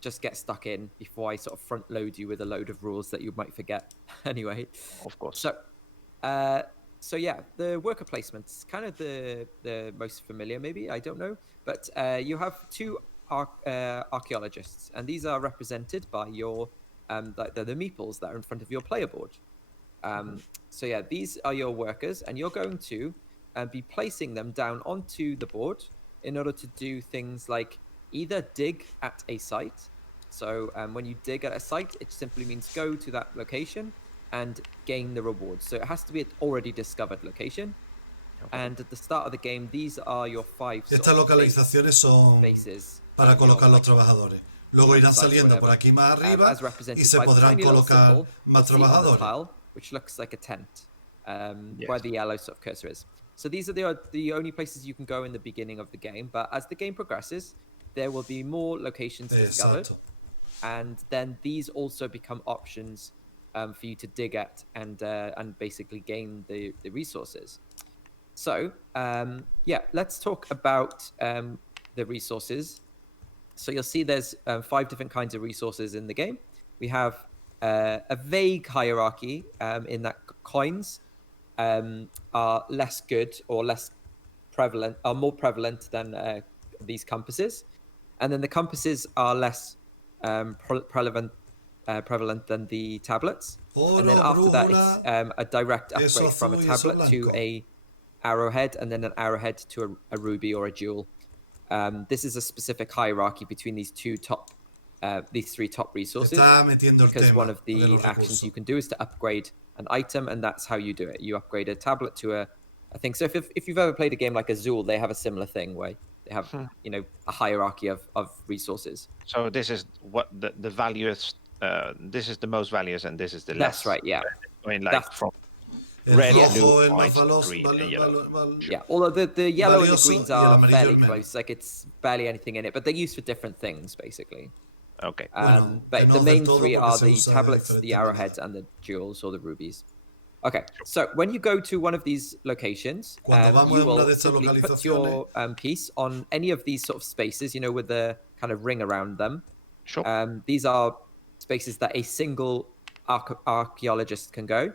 just get stuck in before I sort of front load you with a load of rules that you might forget. Anyway, of course. So yeah, the worker placement's kind of the most familiar, maybe, I don't know. But you have two archaeologists, and these are represented by your the meeples that are in front of your player board. So yeah, these are your workers, and you're going to be placing them down onto the board in order to do things like either dig at a site. So when you dig at a site, it simply means go to that location and gain the reward. So it has to be an already discovered location. Okay. And at the start of the game, these are your 5 Estas localizaciones son para colocar los trabajadores. Luego irán saliendo por aquí más arriba y se podrán colocar más trabajadores. Tile, which looks like a tent, where the yellow sort of cursor is. So these are the only places you can go in the beginning of the game. But as the game progresses, there will be more locations discovered. And then these also become options for you to dig at and basically gain the resources. So yeah, let's talk about the resources. So you'll see there's 5 different kinds of resources in the game. We have a vague hierarchy in that coins are less good or less prevalent, are more prevalent than these compasses, and then the compasses are less prevalent than the tablets. And then after that, it's a direct upgrade from a tablet to a arrowhead, and then an arrowhead to a ruby or a jewel. This is a specific hierarchy between these 3 top resources, because one of the actions you can do is to upgrade an item, and that's how you do it. You upgrade a tablet to a thing. So if you've ever played a game like Azul, they have a similar thing where they have a hierarchy of resources. So this is what the value is. This is the most values, and this is the less. That's right. Yeah. I mean, like from red, blue, white, green, and yellow. Yeah, although the yellow and the greens are fairly close, like it's barely anything in it, but they're used for different things, basically. Okay. But the main 3 are the tablets, the arrowheads, and the jewels or the rubies. Okay, so when you go to one of these locations, you will simply put your piece on any of these sort of spaces, with the kind of ring around them. Sure. These are spaces that a single archaeologist can go.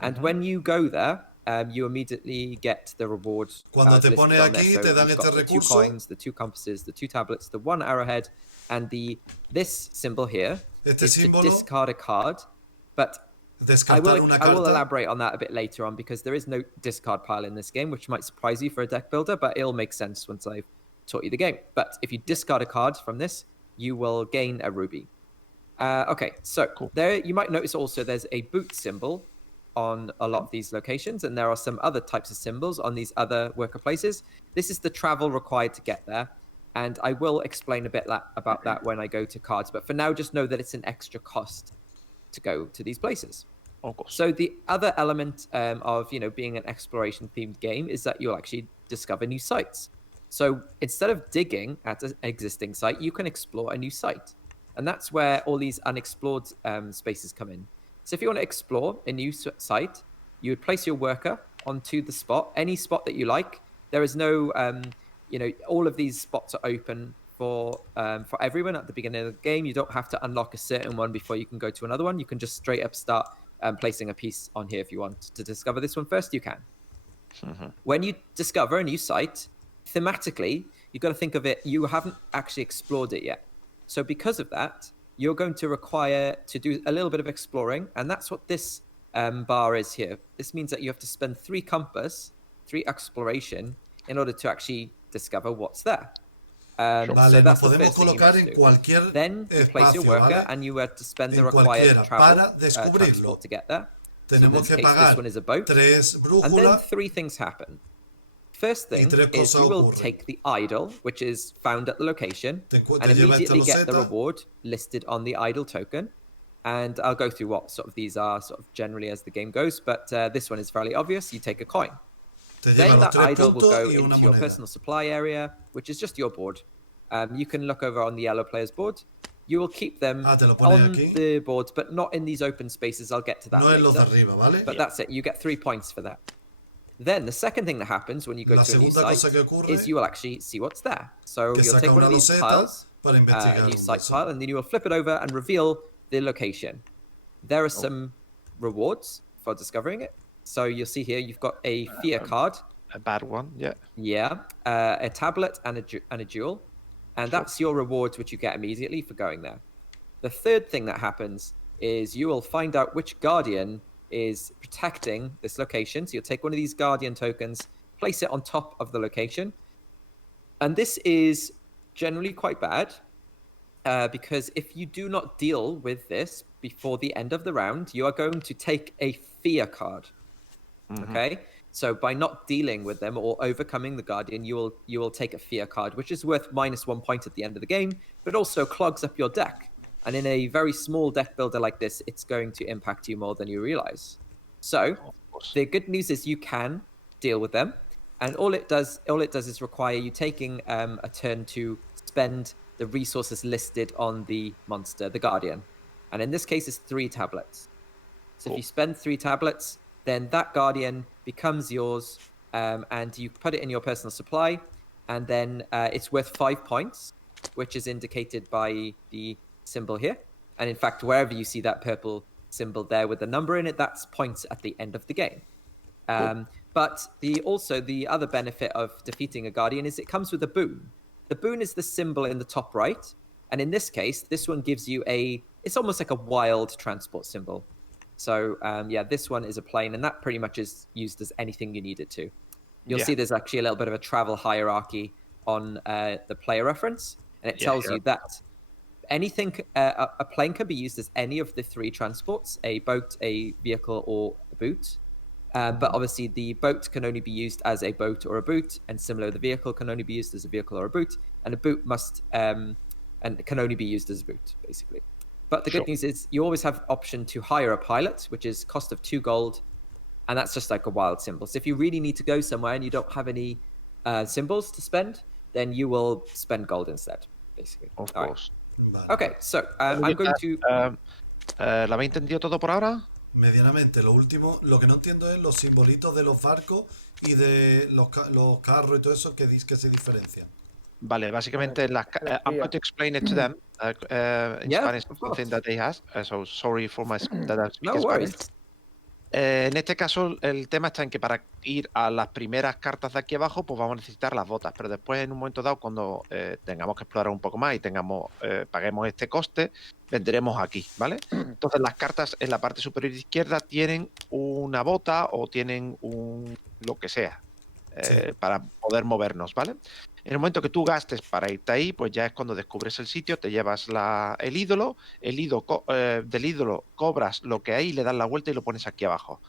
And when you go there, you immediately get the reward. Cuando te pone aquí, te dan este recurso. The 2 coins, the 2 compasses, the 2 tablets, the 1 arrowhead, and this symbol here is to discard a card. But I will elaborate on that a bit later on, because there is no discard pile in this game, which might surprise you for a deck builder, but it'll make sense once I've taught you the game. But if you discard a card from this, you will gain a ruby. Okay, so cool. There you might notice also there's a boot symbol on a lot of these locations, and there are some other types of symbols on these other worker places. This is the travel required to get there, and I will explain a bit about that when I go to cards. But for now, just know that it's an extra cost to go to these places. Of course. So the other element of being an exploration themed game is that you'll actually discover new sites. So instead of digging at an existing site, you can explore a new site, and that's where all these unexplored spaces come in. So if you want to explore a new site, you would place your worker onto the spot, any spot that you like. There is no, all of these spots are open for everyone at the beginning of the game. You don't have to unlock a certain one before you can go to another one. You can just straight up start placing a piece on here if you want to discover this one first. You can. When you discover a new site, thematically, you've got to think of it. You haven't actually explored it yet. So because of that, you're going to require to do a little bit of exploring, and that's what this bar is here. This means that you have to spend 3 compass, 3 exploration, in order to actually discover what's there. So that's the first thing you must do. Then you place your worker, and you have to spend the required travel transport to get there. So in this case, this one is a boat. And then 3 things happen. First thing is you will take the idol, which is found at the location, and immediately get the reward listed on the idol token. And I'll go through what sort of these are sort of generally as the game goes, but this one is fairly obvious. You take a coin. Then that idol will go into your personal supply area, which is just your board. You can look over on the yellow player's board. You will keep them on the board, but not in these open spaces. I'll get to that later. But that's it. You get 3 points for that. Then the second thing that happens when you go to a new site is you will actually see what's there. So you'll take one of these tiles, a new site tile, and then you will flip it over and reveal the location. There are some rewards for discovering it. So you'll see here you've got a fear card. A bad one, yeah. Yeah, a tablet and a jewel. And that's your rewards, which you get immediately for going there. The third thing that happens is you will find out which guardian is protecting this location. So you'll take one of these guardian tokens, place it on top of the location. And this is generally quite bad because if you do not deal with this before the end of the round, you are going to take a fear card. Okay? So by not dealing with them or overcoming the guardian, you will take a fear card, which is worth -1 point at the end of the game, but also clogs up your deck. And in a very small deck builder like this, it's going to impact you more than you realize. So the good news is you can deal with them, and all it does is require you taking a turn to spend the resources listed on the monster, the guardian. And in this case, it's 3 tablets. So if you spend 3 tablets, then that guardian becomes yours, and you put it in your personal supply, and then it's worth 5 points, which is indicated by the symbol here. And in fact, wherever you see that purple symbol there with the number in it, that's points at the end of the game. But the other benefit of defeating a guardian is it comes with a boon. The boon is the symbol in the top right, and in this case, this one gives you it's almost like a wild transport symbol. So this one is a plane, and that pretty much is used as anything you need it to. You'll see there's actually a little bit of a travel hierarchy on the player reference, and it tells you that anything, a plane can be used as any of the 3 transports, a boat, a vehicle, or a boot. But obviously the boat can only be used as a boat or a boot, and similar, the vehicle can only be used as a vehicle or a boot, and a boot and can only be used as a boot, basically. But the good news is you always have option to hire a pilot, which is cost of 2 gold, and that's just like a wild symbol. So if you really need to go somewhere and you don't have any symbols to spend, then you will spend gold instead, basically. Of course. Right. Okay, so I'm going to... ¿Lo habéis entendido todo por ahora? Medianamente. Lo último, lo que no entiendo es los simbolitos de los barcos y de los carros y todo eso que se diferencian. Vale, básicamente I'm going to explain it to them in Spanish, something that they have. So sorry for that I'm speaking Spanish. En este caso, el tema está en que para ir a las primeras cartas de aquí abajo, pues vamos a necesitar las botas. Pero después, en un momento dado, cuando tengamos que explorar un poco más y paguemos este coste, vendremos aquí, ¿vale? Entonces, las cartas en la parte superior izquierda tienen una bota o tienen lo que sea para poder movernos, ¿vale? En el momento que tú gastes para irte ahí, pues ya es cuando descubres el sitio, te llevas el ídolo, del ídolo cobras lo que hay, le das la vuelta y lo pones aquí abajo.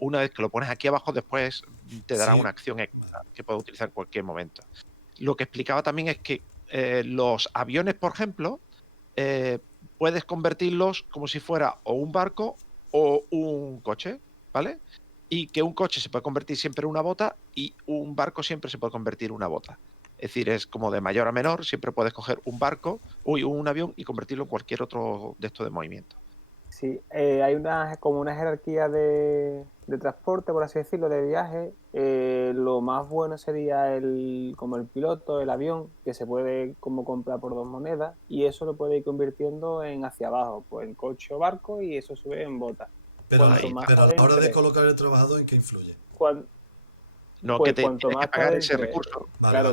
Una vez que lo pones aquí abajo, después te dará una acción extra que puedes utilizar en cualquier momento. Lo que explicaba también es que los aviones, por ejemplo, puedes convertirlos como si fuera o un barco o un coche, ¿vale? Y que un coche se puede convertir siempre en una bota y un barco siempre se puede convertir en una bota. Es decir, es como de mayor a menor, siempre puedes coger un avión y convertirlo en cualquier otro de estos de movimiento. Sí, hay como una jerarquía de transporte, por así decirlo, de viaje. Lo más bueno sería como el piloto, el avión, que se puede como comprar por 2 monedas, y eso lo puede ir convirtiendo en hacia abajo, pues en coche o barco, y eso sube en bota. Pero a la hora de colocar el trabajador, ¿en qué influye? No, pues que tienes que pagar ese recurso.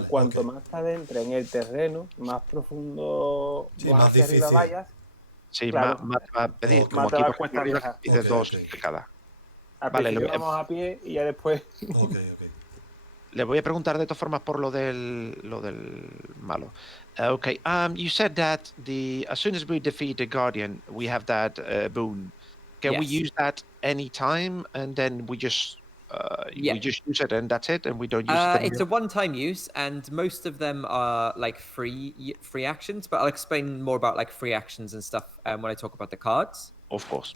Cuanto más te adentres en el terreno, más profundo más hacia difícil. arriba vayas. Sí, más te va a pedir. Como aquí, por ejemplo, dice 2 de cada. Vale, vamos a pie y ya después... Le voy a preguntar de todas formas por lo del malo. Okay, you said that as soon as we defeat the Guardian, we have that boon. Can we use that anytime, and then we just use it and that's it, and we don't use it anymore? It's a one-time use, and most of them are like free actions, but I'll explain more about like free actions and stuff when I talk about the cards. Of course.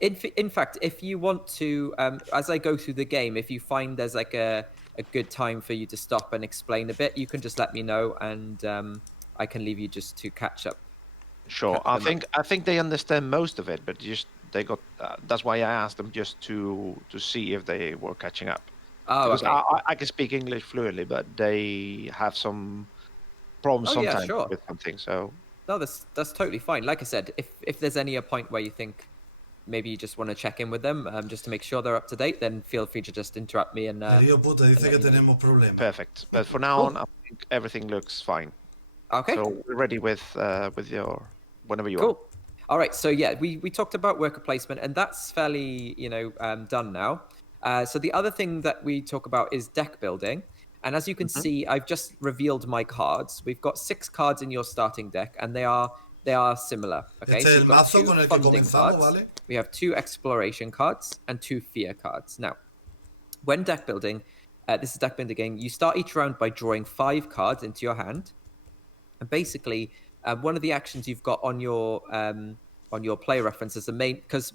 In fact, if you want to, as I go through the game, if you find there's like a good time for you to stop and explain a bit, you can just let me know, and I can leave you just to catch up. Sure, I think they understand most of it, but they got. That's why I asked them just to see if they were catching up. Oh, because okay. I can speak English fluently, but they have some problems sometimes with something. So no, that's totally fine. Like I said, if there's any point where you think maybe you just want to check in with them just to make sure they're up to date, then feel free to just interrupt me and. Perfect. But for now on, I think everything looks fine. Okay. So we're ready with your whenever you are. All right. So yeah, we talked about worker placement, and that's fairly done now. So the other thing that we talk about is deck building. And as you can see, I've just revealed my cards. We've got 6 cards in your starting deck, and they are similar. Okay, so you've got 2 funding cards. We have 2 exploration cards and 2 fear cards. Now, when deck building, this is deck building game. You start each round by drawing 5 cards into your hand, and basically, one of the actions you've got on your play reference is the main. Because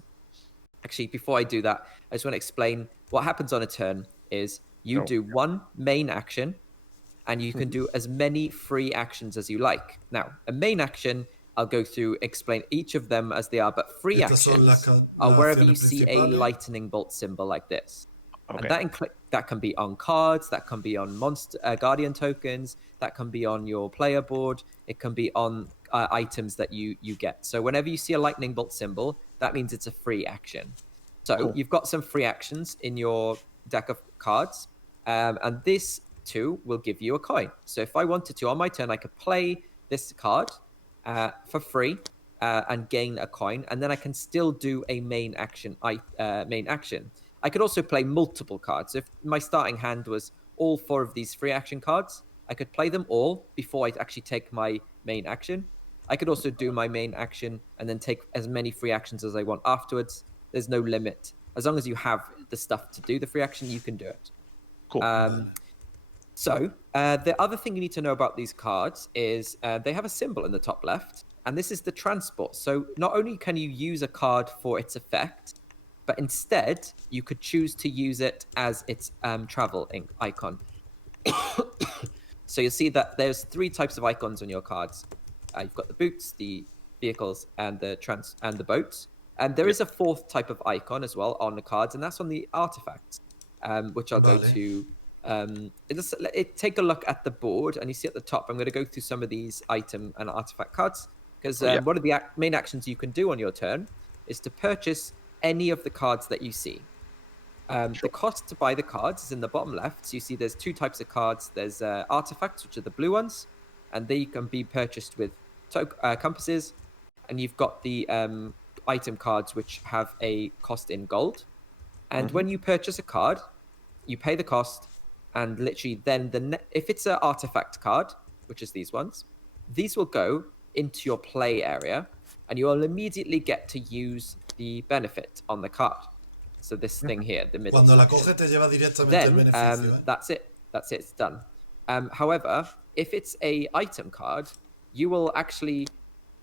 actually, before I do that, I just want to explain what happens on a turn. Is you do 1 main action, and you can do as many free actions as you like. Now, a main action, I'll go through, explain each of them as they are, but free actions are wherever you see a lightning bolt symbol like this. Okay. And that can be on cards, that can be on monster guardian tokens, that can be on your player board, it can be on items that you get. So whenever you see a lightning bolt symbol, that means it's a free action. So you've got some free actions in your deck of cards, and this too will give you a coin. So if I wanted to, on my turn, I could play this card for free and gain a coin, and then I can still do a main action. I could also play multiple cards. If my starting hand was all 4 of these free action cards, I could play them all before I actually take my main action. I could also do my main action and then take as many free actions as I want afterwards. There's no limit. As long as you have the stuff to do the free action, you can do it. Cool. So the other thing you need to know about these cards is they have a symbol in the top left, and this is the transport. So not only can you use a card for its effect, but instead you could choose to use it as its travel icon. So you'll see that there's 3 types of icons on your cards. You've got the boots, the vehicles, and the boats. And there is a 4th type of icon as well on the cards, and that's on the artifacts, which I'll go to. Take a look at the board, and you see at the top, I'm going to go through some of these item and artifact cards, because one of the main actions you can do on your turn is to purchase any of the cards that you see. The cost to buy the cards is in the bottom left. So you see there's 2 types of cards. There's artifacts, which are the blue ones, and they can be purchased with compasses. And you've got the item cards, which have a cost in gold. And when you purchase a card, you pay the cost, and literally then if it's an artifact card, which is these ones, these will go into your play area, and you will immediately get to use the benefit on the card. So this thing here, the middle. Cuando la coge te lleva directamente el beneficio. That's it. It's done. However, if it's a item card, you will actually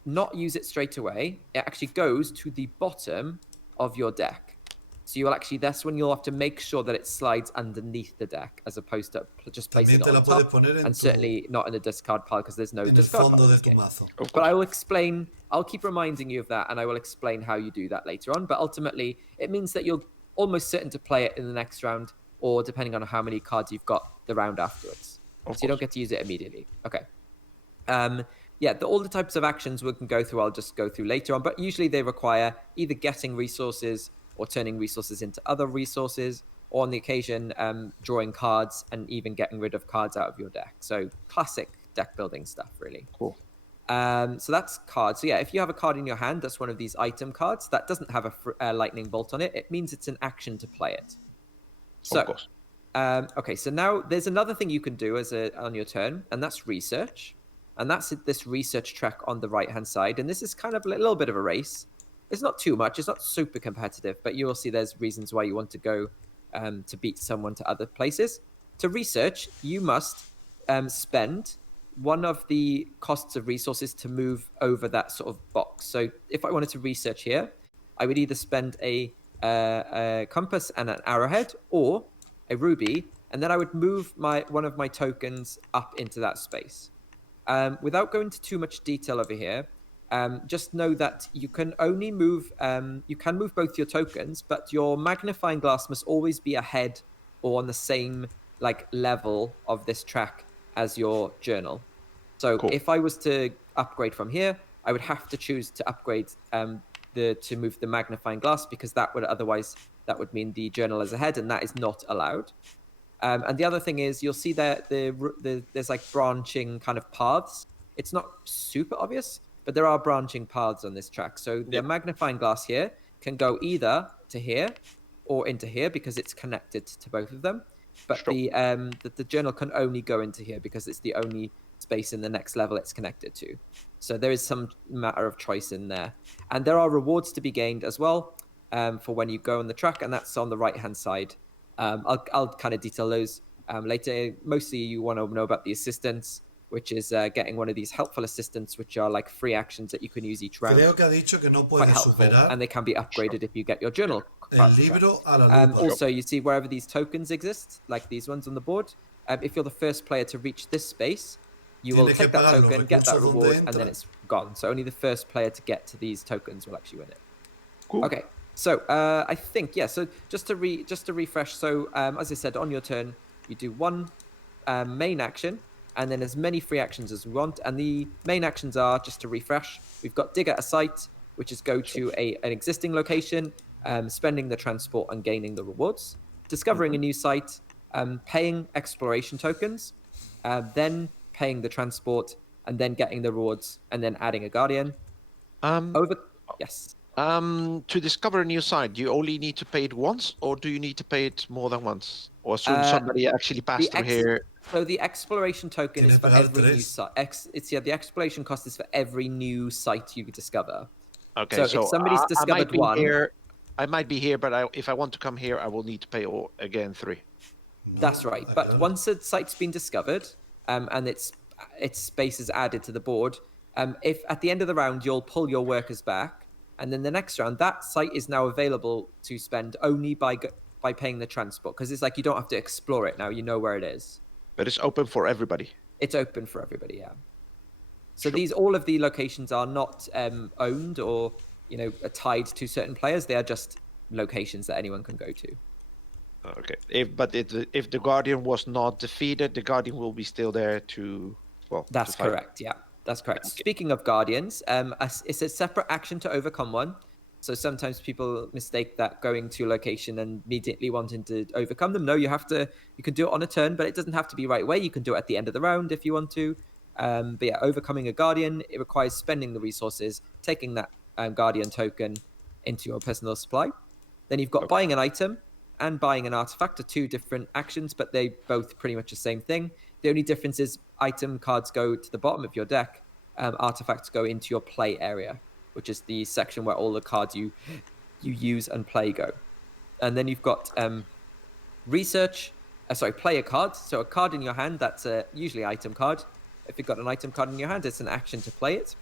not use it straight away. It actually goes to the bottom of your deck. So you'll actually, that's when you'll have to make sure that it slides underneath the deck, as opposed to just placing it on top, and certainly not in the discard pile, because there's no discard pile in this game. But I will explain, I'll keep reminding you of that, and I will explain how you do that later on. But ultimately, it means that you're almost certain to play it in the next round, or depending on how many cards you've got, the round afterwards. So you don't get to use it immediately. Okay. All the types of actions we can go through, I'll just go through later on, but usually they require either getting resources or turning resources into other resources, or on the occasion, drawing cards and even getting rid of cards out of your deck. So classic deck building stuff, really. Cool. So that's cards. So yeah, if you have a card in your hand, that's one of these item cards that doesn't have a lightning bolt on it. It means it's an action to play it. So, of course. Okay, so now there's another thing you can do on your turn, and that's research. And that's this research track on the right-hand side. And this is kind of a little bit of a race. It's not too much. It's not super competitive, but you will see there's reasons why you want to go to beat someone to other places. To research, you must spend one of the costs of resources to move over that sort of box. So if I wanted to research here, I would either spend a compass and an arrowhead, or a ruby, and then I would move one of my tokens up into that space. Without going into too much detail over here, just know that you can only move, you can move both your tokens, but your magnifying glass must always be ahead or on the same level of this track as your journal. So if I was to upgrade from here, I would have to choose to upgrade to move the magnifying glass, because that would mean the journal is ahead, and that is not allowed. And the other thing is, you'll see that there's like branching kind of paths. It's not super obvious, but there are branching paths on this track. So the magnifying glass here can go either to here or into here, because it's connected to both of them. But the journal can only go into here because it's the only space in the next level it's connected to. So there is some matter of choice in there. And there are rewards to be gained as well for when you go on the track, and that's on the right-hand side. I'll kind of detail those later. Mostly you want to know about the assistants, which is getting one of these helpful assistants, which are like free actions that you can use each round. Creo que ha dicho que no puede superar and they can be upgraded if you get your journal. El libro a la lupa. Also, you see wherever these tokens exist, like these ones on the board, if you're the first player to reach this space, you will take that token, get that reward, and then it's gone. So only the first player to get to these tokens will actually win it. Cool. Okay. So I think, so just to refresh, so as I said, on your turn, you do one main action, and then as many free actions as we want. And the main actions are, just to refresh, we've got dig at a site, which is go to an existing location, spending the transport and gaining the rewards, discovering a new site, paying exploration tokens, then paying the transport, and then getting the rewards, and then adding a guardian. Yes. To discover a new site, you only need to pay it once, or do you need to pay it more than once? Or should somebody actually pass through here? So the exploration token is for every new site. The exploration cost is for every new site you discover. Okay, so if somebody's discovered one, I might be here, but if I want to come here, I will need to pay again 3. That's right. But once a site's been discovered, and its space is added to the board, if at the end of the round you'll pull your workers back. And then the next round, that site is now available to spend only by paying the transport, because it's like you don't have to explore it now. You know where it is. But it's open for everybody. It's open for everybody, yeah. So all of the locations are not owned or tied to certain players. They are just locations that anyone can go to. Okay. If the Guardian was not defeated, the Guardian will be still there to That's correct, yeah. That's correct. Okay. Speaking of guardians, it's a separate action to overcome one. So sometimes people mistake that going to a location and immediately wanting to overcome them. No, you can do it on a turn, but it doesn't have to be right away. You can do it at the end of the round if you want to. But yeah, overcoming a guardian, it requires spending the resources, taking that guardian token into your personal supply. Then you've got buying an item and buying an artifact are 2 different actions, but they both pretty much the same thing. The only difference is item cards go to the bottom of your deck, artifacts go into your play area, which is the section where all the cards you use and play go. And then you've got player cards. So a card in your hand, that's usually item card. If you've got an item card in your hand, it's an action to play it.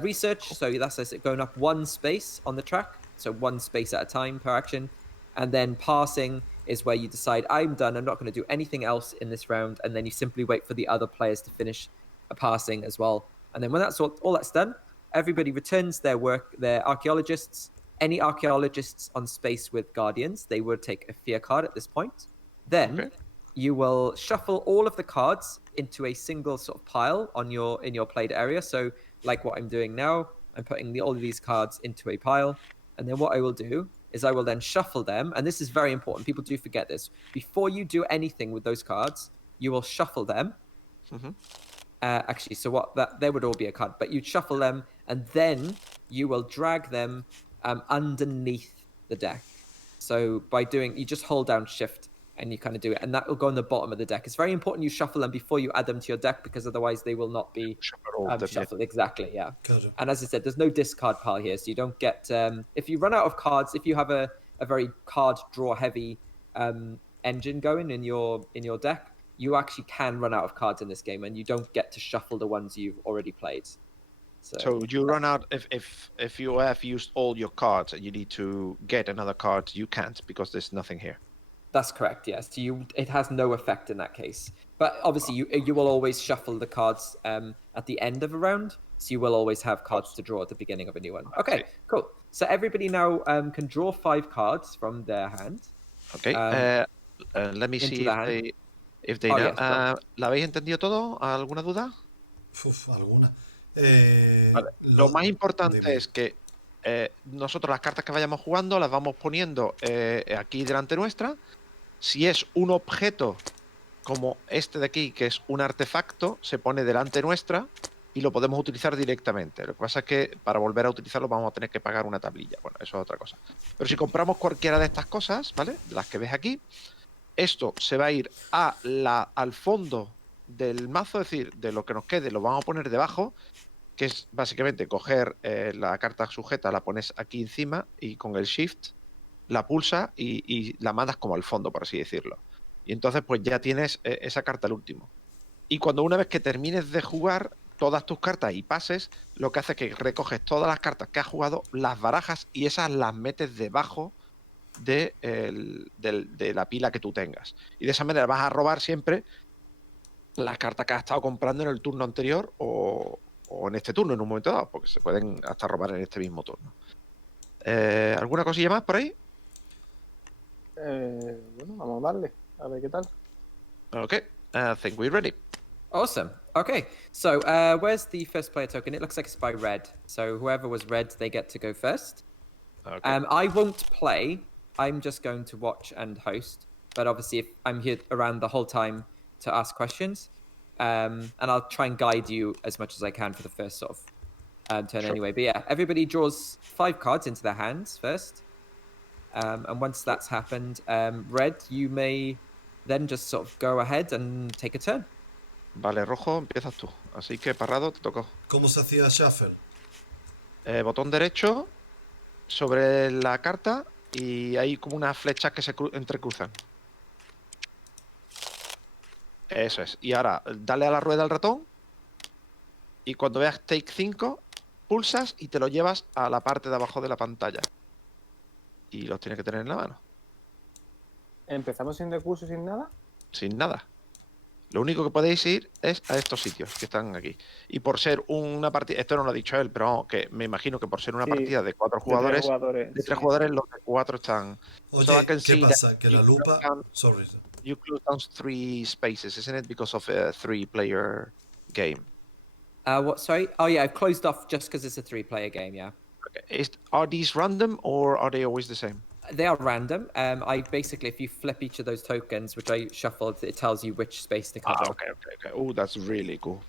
Research, so that's it going up 1 space on the track, so 1 space at a time per action. And then passing is where you decide, I'm done, I'm not going to do anything else in this round, and then you simply wait for the other players to finish a passing as well. And then when that's all that's done, everybody returns their work, their archaeologists. Any archaeologists on space with guardians, they would take a fear card at this point. Then you will shuffle all of the cards into a single sort of pile in your played area. So like what I'm doing now, I'm putting all of these cards into a pile. And then what I will do is I will then shuffle them. And this is very important. People do forget this. Before you do anything with those cards, you will shuffle them. Mm-hmm. Actually, so there would all be a card, but you'd shuffle them and then you will drag them underneath the deck. So you just hold down shift and you kind of do it, and that will go on the bottom of the deck. It's very important you shuffle them before you add them to your deck, because otherwise they will not be shuffled. Exactly, yeah. And as I said, there's no discard pile here, so you don't get if you run out of cards, if you have a very card draw heavy engine going in your deck, you actually can run out of cards in this game, and you don't get to shuffle the ones you've already played. So you run out if you have used all your cards and you need to get another card, you can't, because there's nothing here. That's correct, yes. It has no effect in that case. But obviously, you will always shuffle the cards at the end of a round, so you will always have cards to draw at the beginning of a new one. Okay, cool. So everybody now can draw 5 cards from their hand. Okay, let me see if they know. Yes, ¿La habéis entendido todo? ¿Alguna duda? Alguna. Vale. Lo más importante es que nosotros las cartas que vayamos jugando las vamos poniendo aquí delante nuestra. Si es un objeto como este de aquí, que es un artefacto, se pone delante nuestra y lo podemos utilizar directamente. Lo que pasa es que para volver a utilizarlo vamos a tener que pagar una tablilla. Bueno, eso es otra cosa. Pero si compramos cualquiera de estas cosas, ¿vale? De las que ves aquí, esto se va a ir al fondo del mazo, es decir, de lo que nos quede, lo vamos a poner debajo, que es básicamente coger la carta sujeta, la pones aquí encima y con el Shift la pulsa y la mandas como al fondo, por así decirlo. Y entonces pues ya tienes esa carta al último. Y cuando una vez que termines de jugar todas tus cartas y pases, lo que hace es que recoges todas las cartas que has jugado, las barajas y esas las metes debajo de la pila que tú tengas. Y de esa manera vas a robar siempre las cartas que has estado comprando en el turno anterior o en este turno en un momento dado, porque se pueden hasta robar en este mismo turno. ¿Alguna cosilla más por ahí? Bueno, vamos a darle, a ver qué tal. Okay, I think we're ready. Awesome. Okay, so where's the first player token? It looks like it's by red. So whoever was red, they get to go first. Okay. I won't play. I'm just going to watch and host. But obviously, if I'm here around the whole time to ask questions, and I'll try and guide you as much as I can for the first sort of turn anyway. But yeah, everybody draws 5 cards into their hands first. And once that's happened, red, you may then just sort of go ahead and take a turn. Vale, rojo, empiezas tú. Así que, Parrado, te tocó. ¿Cómo se hacía shuffle? Botón derecho sobre la carta y hay como unas flechas que se entrecruzan. Eso es. Y ahora, dale a la rueda al ratón y cuando veas Take 5, pulsas y te lo llevas a la parte de abajo de la pantalla. Y los tienes que tener en la mano. ¿Empezamos sin recursos, sin nada? Sin nada. Lo único que podéis ir es a estos sitios que están aquí. Y por ser una partida, esto no lo ha dicho él, pero que me imagino que por ser una partida de 4 jugadores, de 3 jugadores, los de 4 están. Oye, so I can ¿qué see pasa? Que la lupa... Sorry. You close down 3 spaces, isn't it? Because of a 3-player game. What? Sorry? Oh yeah, I've closed off just because it's a 3-player game. Yeah. Okay. Are these random or are they always the same? They are random. I basically, if you flip each of those tokens, which I shuffled, it tells you which space to cover. Okay. Oh, that's really cool.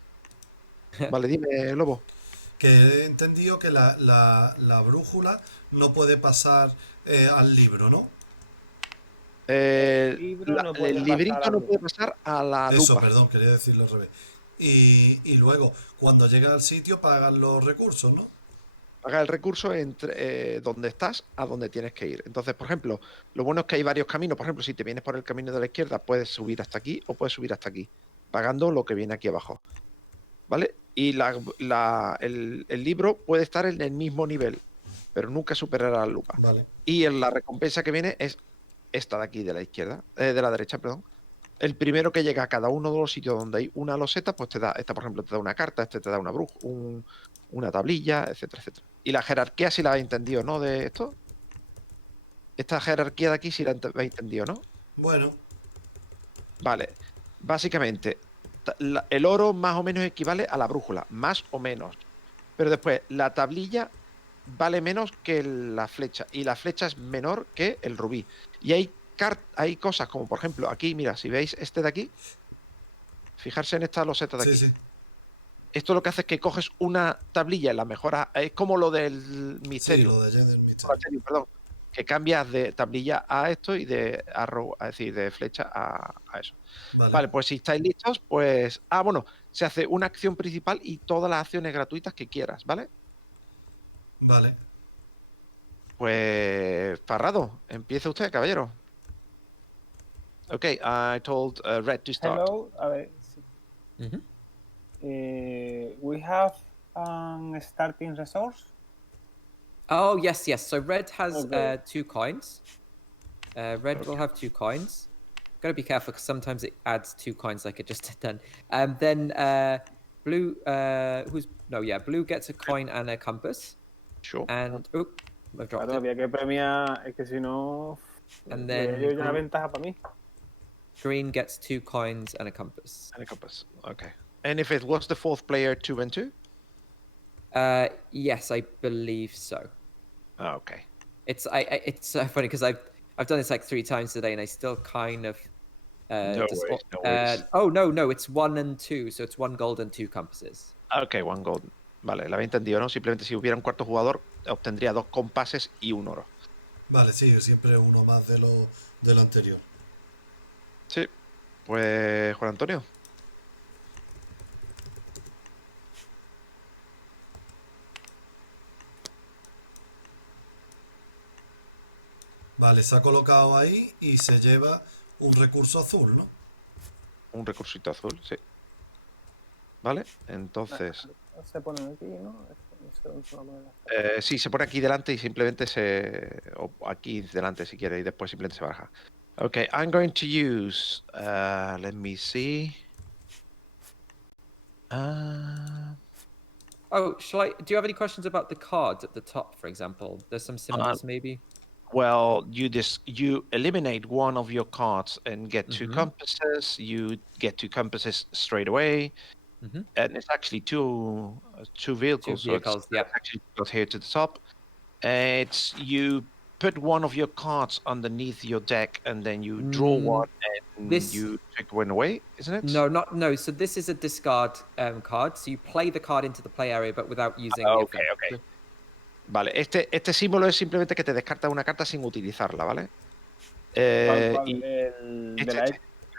Vale, dime, Lobo. Que he entendido que la brújula no puede pasar al libro, ¿no? El librito no puede pasar a la lupa. Eso, perdón, quería decirlo al revés. Y luego, cuando llega al sitio, pagan los recursos, ¿no? Paga el recurso entre donde estás a donde tienes que ir. Entonces, por ejemplo, lo bueno es que hay varios caminos. Por ejemplo, si te vienes por el camino de la izquierda, puedes subir hasta aquí o puedes subir hasta aquí, pagando lo que viene aquí abajo. ¿Vale? Y el libro puede estar en el mismo nivel, pero nunca superará la lupa. Vale. Y la recompensa que viene es esta de aquí, de la izquierda, de la derecha, perdón. El primero que llega a cada uno de los sitios donde hay una loseta, pues te da, esta por ejemplo te da una carta, este te da una una tablilla, etcétera, etcétera. Y la jerarquía sí la habéis entendido, ¿no? De esto. Esta jerarquía de aquí sí la habéis entendido, ¿no? Bueno. Vale. Básicamente, el oro más o menos equivale a la brújula, más o menos. Pero después, la tablilla vale menos que la flecha. Y la flecha es menor que el rubí. Y hay cosas como, por ejemplo, aquí, mira, si veis este de aquí, fijarse en esta loseta de aquí. Sí. Esto lo que hace es que coges una tablilla en la mejora, es como lo del misterio. Sí, lo de allá del misterio. Perdón, que cambias de tablilla a esto y de arrow, es decir, de flecha a eso. Vale, pues si estáis listos, pues... bueno, se hace una acción principal y todas las acciones gratuitas que quieras, ¿vale? Vale. Pues, Parrado, empiece usted, caballero. Okay, I told Red to start. Hello, a ver. We have a starting resource. Oh, yes. So red has 2 coins. Red will have 2 coins. Got to be careful because sometimes it adds 2 coins like it just did then. Then blue, blue gets a coin and a compass. Sure. And I've dropped it. Había que premiar, es que si no, and then hay una ventaja para mí. Green gets 2 coins and a compass. Okay. And if it was the fourth player, 2 and 2? Yes, I believe so. Oh, okay. It's funny because I've done this like 3 times today, and I still kind of. No worries. Oh no, it's 1 and 2, so it's 1 gold and 2 compasses. Okay, 1 gold. Vale, lo había entendido, ¿no? Simplemente si hubiera un cuarto jugador, obtendría 2 compases y 1 oro. Vale, sí, siempre uno más de lo anterior. Sí. Pues, Juan Antonio. Vale, se ha colocado ahí y se lleva un recurso azul, ¿no? Un recursito azul, sí. Vale, entonces... Se pone aquí, ¿no? sí, se pone aquí delante y simplemente o aquí delante si quiere y después simplemente se baja. Okay, I'm going to use... let me see... Oh, do you have any questions about the cards at the top, for example? There's some symbols, maybe? Well, you eliminate one of your cards and get 2 compasses. You get 2 compasses straight away. And it's actually two vehicles. 2 vehicles, so it's actually got here to the top. You put one of your cards underneath your deck, and then you draw one, and you take one away, isn't it? No. So this is a discard card. So you play the card into the play area, but without using the effect. Okay. Vale, este símbolo es simplemente que te descarta una carta sin utilizarla, ¿vale? El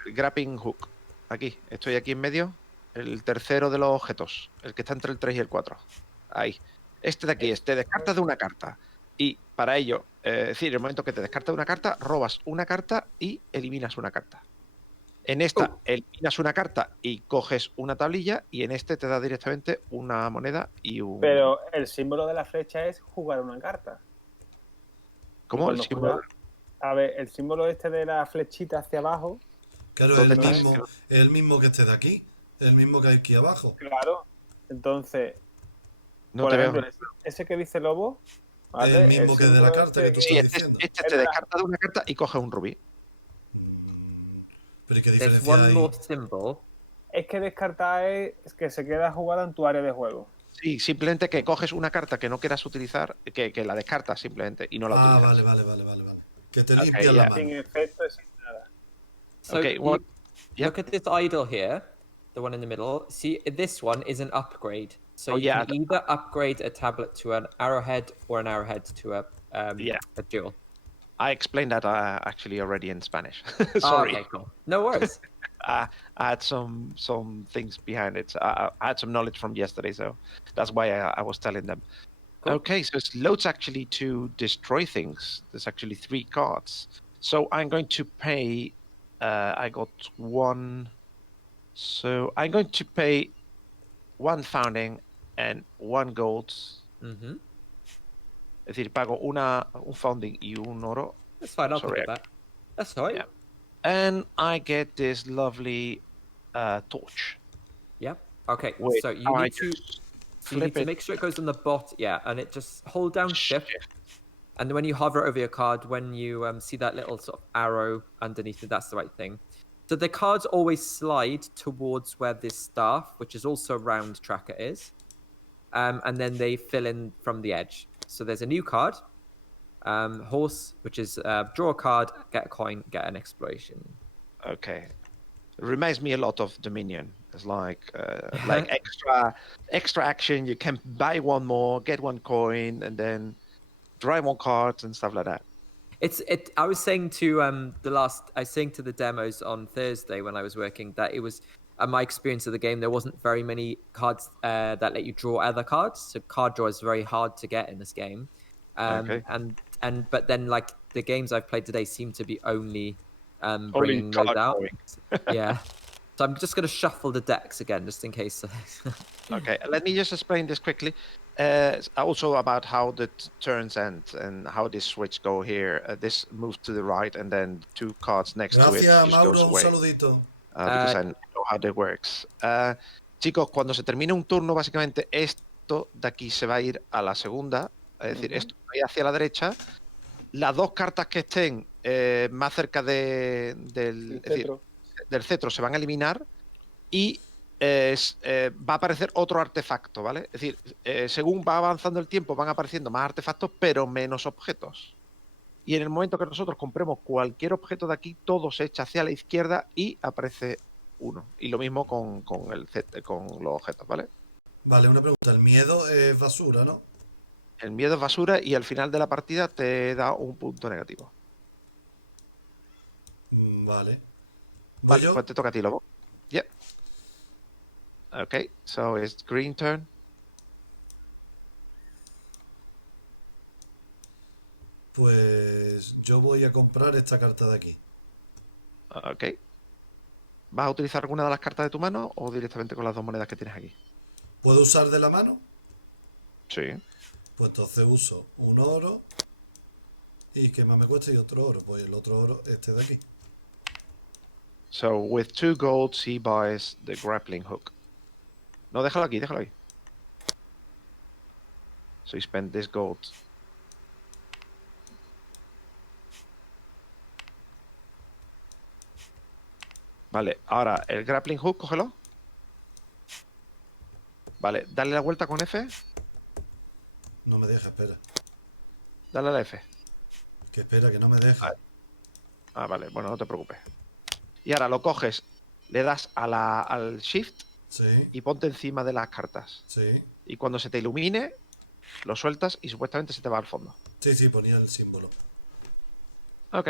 grappling hook. Aquí, estoy aquí en medio. El tercero de los objetos. El que está entre el 3 y el 4. Ahí. Este de aquí te descartas de una carta. Y para ello, es decir, el momento que te descartas de una carta, robas una carta y eliminas una carta. En esta eliminas una carta y coges una tablilla, y en este te da directamente una moneda y un... Pero el símbolo de la flecha es jugar una carta. ¿Cómo? El símbolo... A ver, el símbolo este de la flechita hacia abajo... Claro, es el mismo que este de aquí. El mismo que hay aquí abajo. Claro. Entonces, no por te ejemplo, veo. ese que dice Lobo... ¿vale? El mismo que de la carta que tú estás diciendo. Este te descarta de una carta y coge un rubí. ¿Pero qué diferencia hay? Es que descartar es que se queda jugada en tu área de juego. Sí, simplemente que coges una carta que no quieras utilizar, que la descartas simplemente y no la utilizas. Vale. Que te limpia la mano. Sin efecto y sin nada. So look at this idol here, the one in the middle. See, this one is an upgrade. So you can either upgrade a tablet to an arrowhead or an arrowhead to a jewel. I explained that actually already in Spanish. Sorry. Okay, cool. No worries. I had some things behind it. I had some knowledge from yesterday, so that's why I was telling them. Cool. Okay, so it's loads actually to destroy things. There's actually 3 cards. So I'm going to pay... I got 1... So I'm going to pay 1 founding and 1 gold. Es decir, pago un founding y un oro. That's fine, I'll pick that. That's all right. Yeah. And I get this lovely torch. Yeah. Okay, so you need to make sure it goes on the bottom. Yeah, and it just hold down shift. And when you hover over your card, when you see that little sort of arrow underneath it, that's the right thing. So the cards always slide towards where this staff, which is also round tracker, is. And then they fill in from the edge. So there's a new card, horse, which is draw a card, get a coin, get an exploration. Okay. It reminds me a lot of Dominion. It's like extra action. You can buy 1 more, get 1 coin, and then draw 1 card and stuff like that. I was saying to the demos on Thursday when I was working that it was my experience of the game. There wasn't very many cards that let you draw other cards. So card draw is very hard to get in this game. But then like the games I've played today seem to be only bringing those out. Yeah. So I'm just going to shuffle the decks again, just in case. Okay, let me just explain this quickly. Also about how the turns end and how this switch go here. This moves to the right, and then 2 cards next to it just Mauro, goes away. un saludito. Because I know how that works. Chicos, cuando se termine un turno, básicamente esto de aquí se va a ir a la segunda. Es decir, esto va a ir hacia la derecha. Las 2 cartas que estén más cerca del cetro se van a eliminar, y va a aparecer otro artefacto, ¿vale? Es decir, según va avanzando el tiempo van apareciendo más artefactos, pero menos objetos. Y en el momento que nosotros compremos cualquier objeto de aquí, todo se echa hacia la izquierda y aparece uno. Y lo mismo con los objetos, ¿vale? Vale, una pregunta. El miedo es basura, ¿no? El miedo es basura y al final de la partida te da un punto negativo. Vale. ¿Voy Vale, yo? pues te toca a ti, Lobo. Yeah. Okay, so it's green turn. Pues yo voy a comprar esta carta de aquí. Ok. ¿Vas a utilizar alguna de las cartas de tu mano o directamente con las dos monedas que tienes aquí? ¿Puedo usar de la mano? Sí. Pues entonces uso un oro. ¿Y qué más me cuesta? Y otro oro. Pues el otro oro, este de aquí. So, with 2 golds, he buys the grappling hook. No, déjalo aquí, déjalo ahí. So, he spent this gold. Vale, ahora el grappling hook, cógelo. Vale, dale la vuelta con F. No me deja, espera. Dale a la F. Que espera, que no me deja. Vale. Ah, vale, bueno, no te preocupes. Y ahora lo coges, le das al shift Sí, y ponte encima de las cartas. sí. Y cuando se te ilumine, lo sueltas y supuestamente se te va al fondo. Sí, sí, ponía el símbolo. Ok.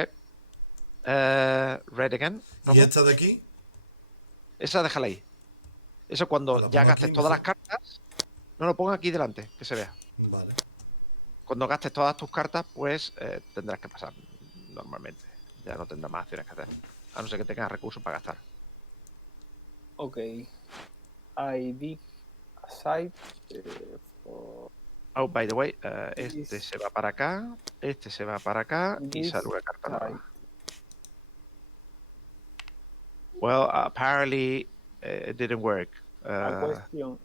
Red again. ¿Y Rojo. esta de aquí? Esa déjala ahí. Eso cuando ¿La ya pongo gastes aquí todas las mejor? cartas, no lo ponga aquí delante, que se vea. Vale. Cuando gastes todas tus cartas, pues tendrás que pasar normalmente. Ya no tendrás más acciones que hacer. A no ser que tengas recursos para gastar. Ok. ID aside. For Oh, by the way, este se va para acá, este se va para acá y sale una carta nueva. Well, apparently it didn't work. La cuestión.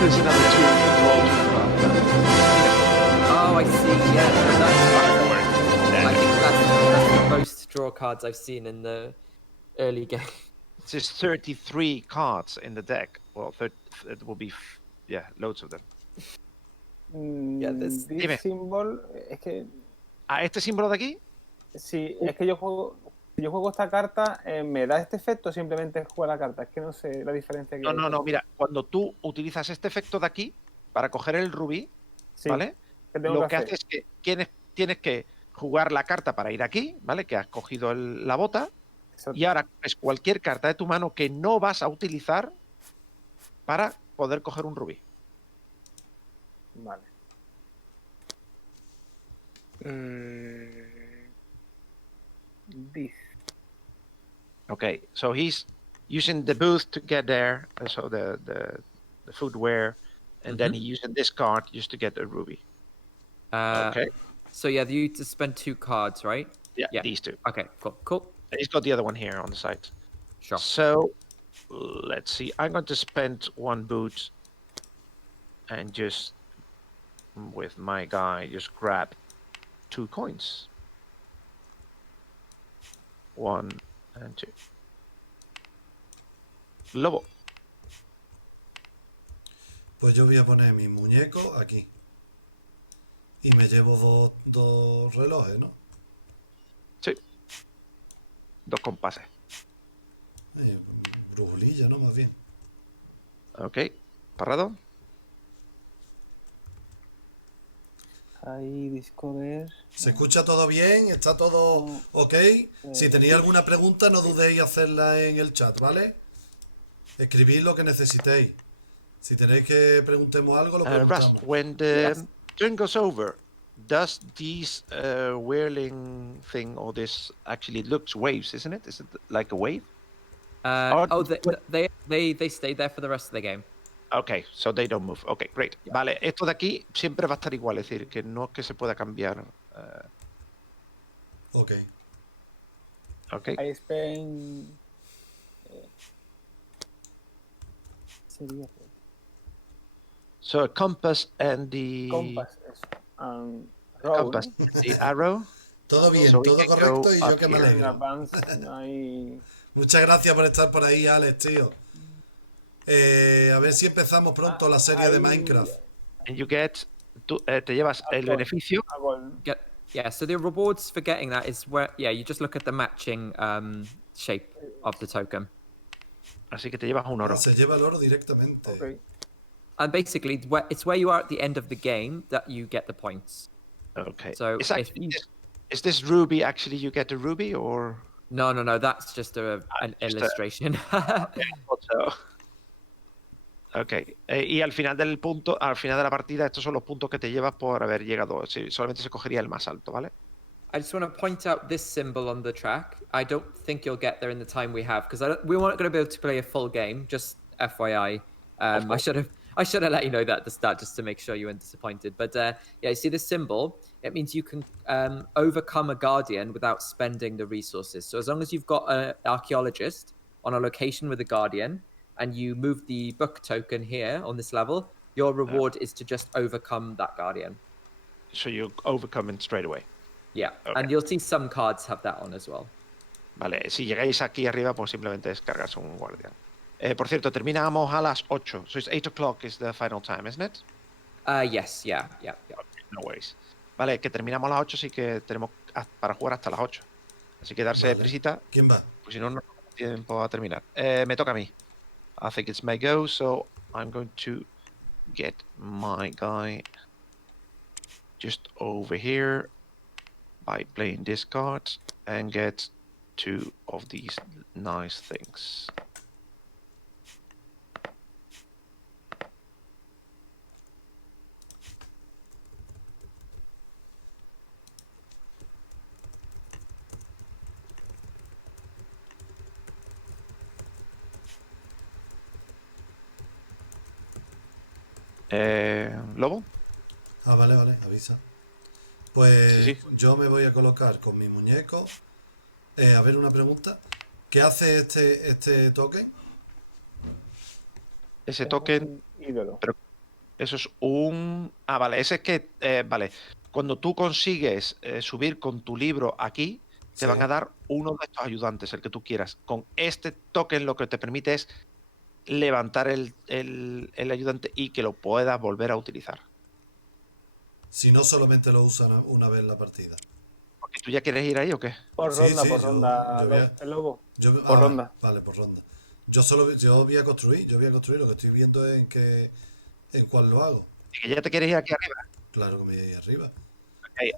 There's another two. Oh, I see. Yeah, I think that's the most draw cards I've seen in the early game. There's 33 cards in the deck. Well, it will be, loads of them. Yeah, this symbol, es que... ¿A este símbolo de aquí? Sí, es que yo juego esta carta, ¿me da este efecto o simplemente juego la carta? Es que no sé la diferencia que hay. No, mira, cuando tú utilizas este efecto de aquí para coger el rubí, sí, ¿vale? Lo que hace es que tienes que jugar la carta para ir aquí, ¿vale? Que has cogido la bota. Exacto. Y ahora es cualquier carta de tu mano que no vas a utilizar para poder coger un rubí. Vale. This. Okay, so he's using the booth to get there, so the footwear, and then he using this card just to get a ruby. Okay. So yeah, you need to spend 2 cards, right? Yeah, these 2. Okay, cool. And he's got the other one here on the side. Sure. So let's see. I'm going to spend 1 boot and just with my guy just grab 2 coins. 1 and 2. Lobo. Pues yo voy a poner mi muñeco aquí. Y me llevo dos relojes, ¿no? Sí. 2 compases. Brujulilla, ¿no? Más bien. Ok. Parrado. Ahí, Discord. ¿Se escucha todo bien? ¿Está todo ok? Si tenéis alguna pregunta, no dudéis hacerla en el chat, ¿vale? Escribid lo que necesitéis. Si tenéis que preguntemos algo, lo preguntamos. Russ, when the turn goes over, does this whirling thing or this actually looks waves, isn't it? Is it like a wave? They stay there for the rest of the game. Okay, so they don't move. Okay, great. Yeah. Vale, esto de aquí siempre va a estar igual, es decir, que no es que se pueda cambiar. Okay. I spend... So a compass and the... Compass, compass, the arrow. Todo bien, todo correcto y yo que me alegro. Advance, no hay... Muchas gracias por estar por ahí, Alex, tío. A ver si empezamos pronto la serie de Minecraft. And you get, te llevas el beneficio. Yeah, so the rewards for getting that is where, you just look at the matching shape of the token. Así que te llevas un oro. Se lleva el oro directamente. Okay. And basically, it's where you are at the end of the game that you get the points. Okay. So is this ruby actually you get a ruby or? No, that's just an illustration. Ok. Y al final del punto, al final de la partida, estos son los puntos que te llevas por haber llegado. Sí, solamente se cogería el más alto, ¿vale? I just want to point out this symbol on the track. I don't think you'll get there in the time we have because we weren't going to be able to play a full game. Just FYI, I should have let you know that at the start just to make sure you weren't disappointed. But you see this symbol, it means you can overcome a guardian without spending the resources. So as long as you've got an archaeologist on a location with a guardian and you move the book token here on this level, your reward is to just overcome that guardian. So you overcome it straight away. Yeah, okay. And you'll see some cards have that on as well. Vale, si llegáis aquí arriba, pues simplemente descargas un guardián. Por cierto, terminamos a las 8. So it's 8 o'clock is the final time, isn't it? Yes, yeah. Okay, no worries. Vale, que terminamos a las 8, así que tenemos para jugar hasta las 8. Así que darse prisita. ¿Quién va? Pues si no, no tenemos tiempo a terminar. Me toca a mí. I think it's my go, so I'm going to get my guy just over here by playing this card and get 2 of these nice things. ¿Lobo? Vale, avisa. Pues sí. Yo me voy a colocar con mi muñeco. A ver, una pregunta. ¿Qué hace este token? Ese token... ídolo. Pero eso es un... vale, ese es que... vale, cuando tú consigues subir con tu libro aquí, te van a dar uno de estos ayudantes, el que tú quieras. Con este token lo que te permite es levantar el ayudante y que lo puedas volver a utilizar. Si no, solamente lo usan una vez en la partida. Porque ¿tú ya quieres ir ahí o qué? Por ronda, el lobo. Por ronda. Vale, por ronda. Yo voy a construir, lo que estoy viendo es en cuál lo hago. ¿Y que ya te quieres ir aquí arriba? Claro que me voy a ir arriba. Okay,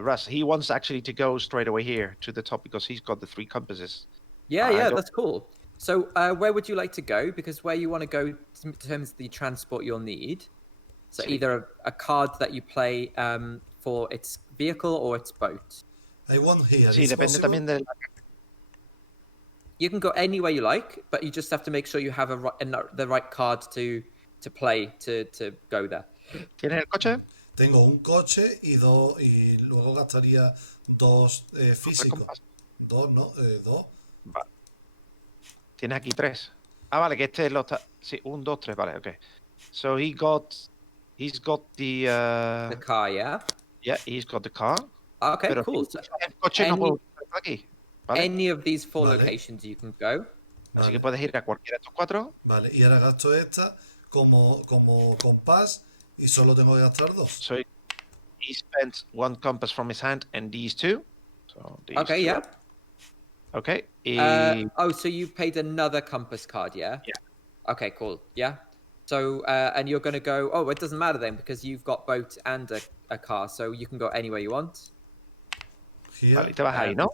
Russ, he wants actually to go straight away here to the top because he's got the 3 compasses. Yeah, that's cool. So where would you like to go? Because where you want to go determines the transport you'll need. So either a card that you play for its vehicle or its boat. I want here. Sí, depende también de la... You can go anywhere you like, but you just have to make sure you have the right card to play to go there. ¿Tienes el coche? Tengo un coche y luego gastaría 2 físicos. 2, ¿no? 2. Vale. Tienes aquí 3. Vale, que este lo está... Sí, 1, 2, 3, vale, ok. So he's got the... The car, yeah? Yeah, he's got the car. Okay, pero cool. El coche no puedo estar aquí. ¿Vale? Any of these 4 locations you can go. Así que puedes ir a cualquiera de estos 4. Vale, y ahora gasto esta como compás y solo tengo que gastar 2. So he spent 1 compass from his hand and these 2. So these okay, 2. yeah. Okay. So you paid another compass card, yeah? Yeah. Okay, cool. Yeah. So, and you're going to go... Oh, it doesn't matter then because you've got boat and a car, so you can go anywhere you want. Here. Vale, te vas ahí, ¿no?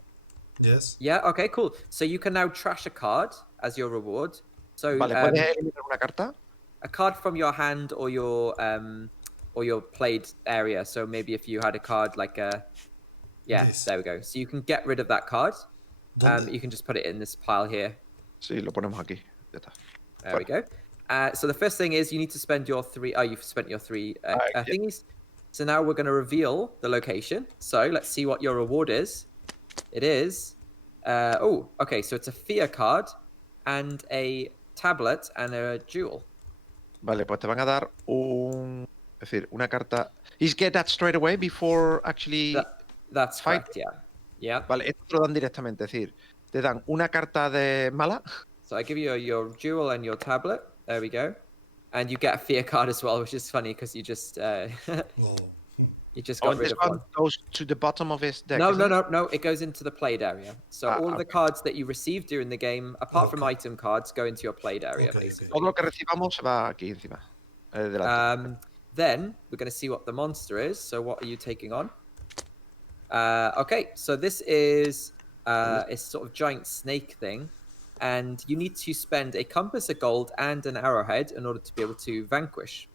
Yes. Yeah, okay, cool. So you can now trash a card as your reward. So, vale, ¿puedes eliminar una carta? A card from your hand or your played area. So maybe if you had a card like a... Yeah, there we go. So you can get rid of that card. You can just put it in this pile here. Sí, lo ponemos aquí. Ya está. There we go. So the first thing is you need to spend your 3... Oh, you've spent your 3 thingies. So now we're going to reveal the location. So let's see what your reward is. It is... okay, so it's a fear card and a tablet and a jewel. Vale, pues te van a dar es decir, una carta... Is get that straight away before actually... That's fight? correct, yeah. Yeah. Vale, esto te lo dan directamente, es decir, te dan una carta de mala. So I give you your jewel and your tablet. There we go. And you get a fear card as well, which is funny because you just you just got rid of one. Goes to the bottom of his deck. No. It goes into the played area. So all of the cards that you receive during the game, apart from item cards, go into your played area. Basically. Todo lo que recibamos se va aquí encima. Then we're going to see what the monster is. So what are you taking on? Okay, so this is a sort of giant snake thing. And you need to spend a compass, a gold, and an arrowhead in order to be able to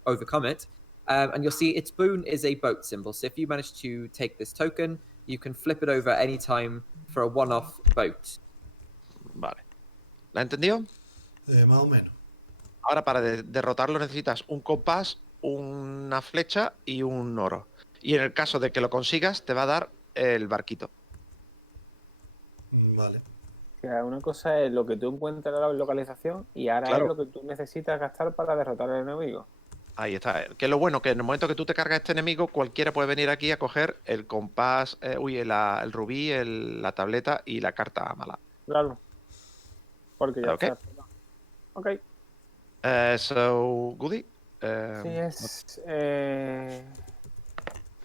overcome it. And you'll see its boon is a boat symbol. So if you manage to take this token, you can flip it over anytime for a one-off boat. Vale. ¿La entendió? Más o menos. Ahora para derrotarlo necesitas un compás, una flecha y un oro. Y en el caso de que lo consigas, te va a dar el barquito. Vale. Una cosa es lo que tú encuentras en la localización y ahora es lo que tú necesitas gastar para derrotar al enemigo. Ahí está. Que es lo bueno, que en el momento que tú te cargas a este enemigo, cualquiera puede venir aquí a coger el compás, el rubí, la tableta y la carta mala. Claro. Porque ya está. Ok. So, Goody. Sí, es...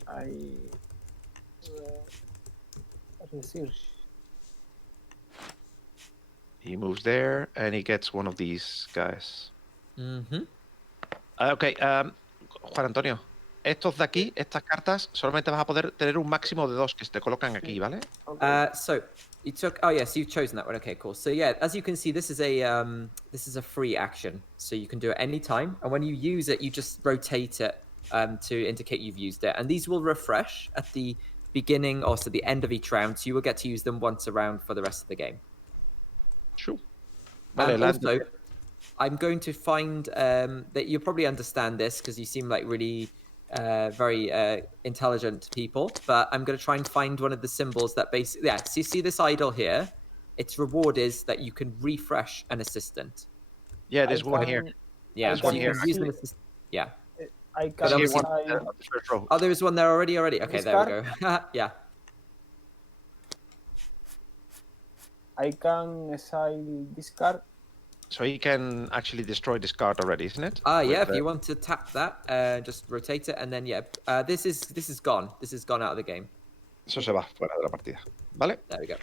Hay... Research. He moves there and he gets one of these guys. Ok, Juan Antonio, estos de aquí, estas cartas, solamente vas a poder tener un máximo de 2 que se te colocan aquí, ¿vale? So you took. Oh yes, you've chosen that one. Okay, cool. So yeah, as you can see, this is a free action, so you can do it any time. And when you use it, you just rotate it to indicate you've used it. And these will refresh at the beginning or so the end of each round. So you will get to use them once a round for the rest of the game. Sure. And also, I'm going to find that you probably understand this because you seem like really very intelligent people, but I'm going to try and find one of the symbols that basically, so you see this idol here, its reward is that you can refresh an assistant. Yeah, there's one here. Yeah, there's one here. Yeah. I can oh, there is one there already? Okay, there we go. Yeah. I can assign this card. So he can actually destroy this card already, isn't it? Yeah, if you want to tap that, just rotate it, and then this is gone. This is gone out of the game. Eso se va fuera de la partida. ¿Vale? There we go.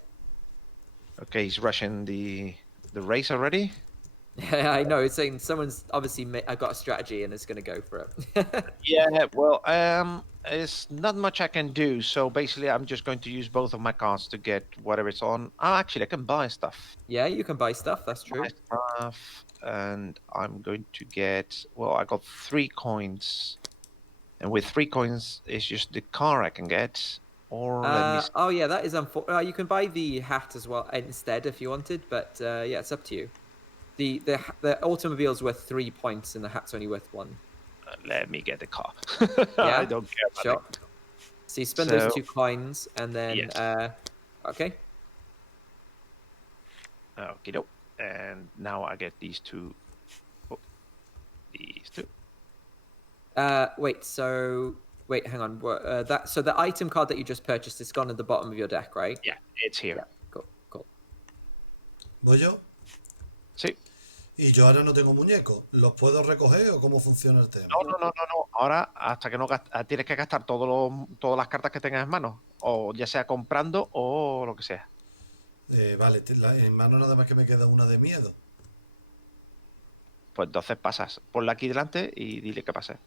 Okay, he's rushing the race already. Yeah, I know. It's saying someone's obviously got a strategy and is going to go for it. Yeah, well, it's not much I can do. So basically, I'm just going to use both of my cards to get whatever it's on. Oh, actually, I can buy stuff. Yeah, you can buy stuff. That's true. Buy stuff, and I'm going to get. Well, I got 3 coins, and with 3 coins, it's just the car I can get. Or oh yeah, that is unfortunate. You can buy the hat as well instead if you wanted, but yeah, it's up to you. The automobile's worth 3 points and the hat's only worth 1. Let me get the car. Yeah, I don't care about it. So you spend those 2 coins and then yes. Okay. Okay, and now I get these 2. Oh, these 2. Wait, hang on. So the item card that you just purchased is gone at the bottom of your deck, right? Yeah, it's here. Yeah, cool. ¿Voy yo? Sí. Y yo ahora no tengo muñecos. ¿Los puedo recoger o cómo funciona el tema? No. Ahora, hasta que no tienes que gastar todas las cartas que tengas en mano. O ya sea comprando o lo que sea. Vale, en mano nada más que me queda una de miedo. Pues entonces pasas. Ponla aquí delante y dile que pase.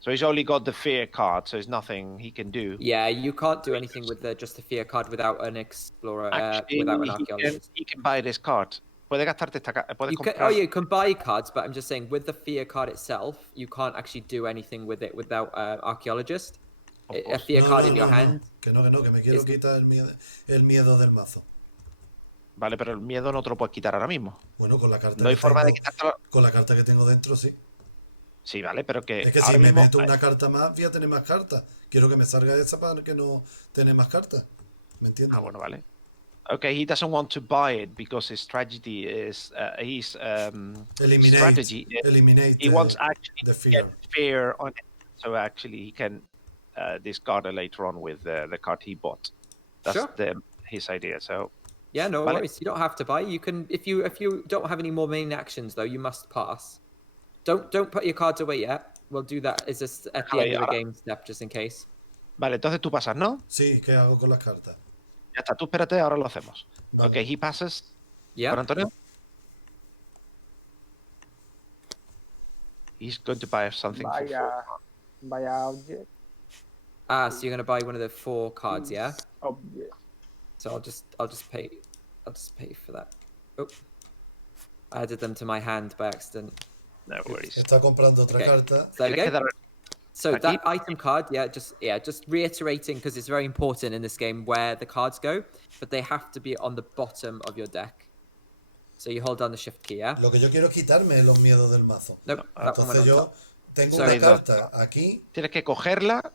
So he's only got the fear card, so there's nothing he can do. Yeah, you can't do anything with just the fear card without an explorer, without an archaeologist. He can buy this card. Puede gastarte esta carta. You can buy cards, but I'm just saying with the fear card itself, you can't actually do anything with it without archaeologist. A fear card in your hand. Que me quiero quitar el miedo del mazo. Vale, pero el miedo no te lo puedes quitar ahora mismo. Bueno, con la carta. No hay forma de quitártelo. Con la carta que tengo dentro, sí. Sí, vale, pero que... Es que si me meto una carta más, voy a tener más cartas. Quiero que me salga esa para que no tener más cartas. ¿Me entiendes? Ah, bueno, vale. Okay, he doesn't want to buy it because his strategy is... Eliminate he wants actually the to get fear on it. So actually he can discard it later on with the card he bought. That's his idea, so... Yeah, no ¿vale? worries. You don't have to buy. You can, if you don't have any more main actions though, you must pass. Don't put your cards away yet. We'll do that as at the end of the game step, just in case. Vale, entonces tú pasas, ¿no? Sí, ¿qué hago con las cartas? Ya está, tú espérate, ahora lo hacemos. Vale. Okay, he passes. Yeah. Juan Antonio? He's going to buy something for 4. Buy a object. Ah, so you're gonna buy one of the 4 cards, yeah? Object. So I'll just pay for that. Oh, I added them to my hand by accident. No worries. Está comprando otra carta. So there we go. So Aquí. that item card, just reiterating, because it's very important in this game where the cards go, but they have to be on the bottom of your deck. So you hold down the shift key, yeah? Lo que yo quiero quitarme es los miedos del mazo. Nope, that one went Entonces on yo top. tengo So- una carta aquí Tienes que cogerla,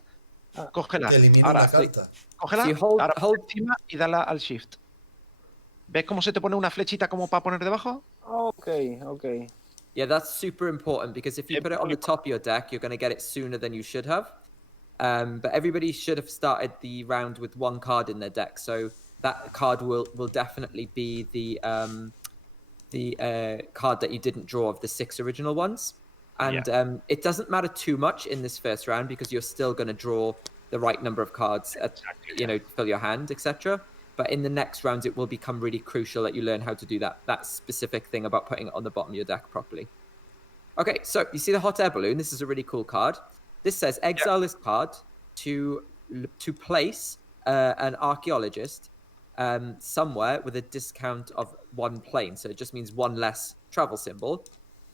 cógela. que elimina Ahora, una carta. cógela, So you hold- ahora hold- encima y dale al shift. ¿Ves cómo se te pone una flechita como para poner debajo? Okay. Yeah, that's super important, because if you put it on the top of your deck, you're going to get it sooner than you should have. But everybody should have started the round with 1 card in their deck, so that card will definitely be the card that you didn't draw of the 6 original ones. And it doesn't matter too much in this first round, because you're still going to draw the right number of cards, to fill your hand, etc. But in the next rounds, it will become really crucial that you learn how to do that specific thing about putting it on the bottom of your deck properly. Okay, so you see the hot air balloon? This is a really cool card. This says exile this card to place an archaeologist somewhere with a discount of 1 plane. So it just means 1 less travel symbol.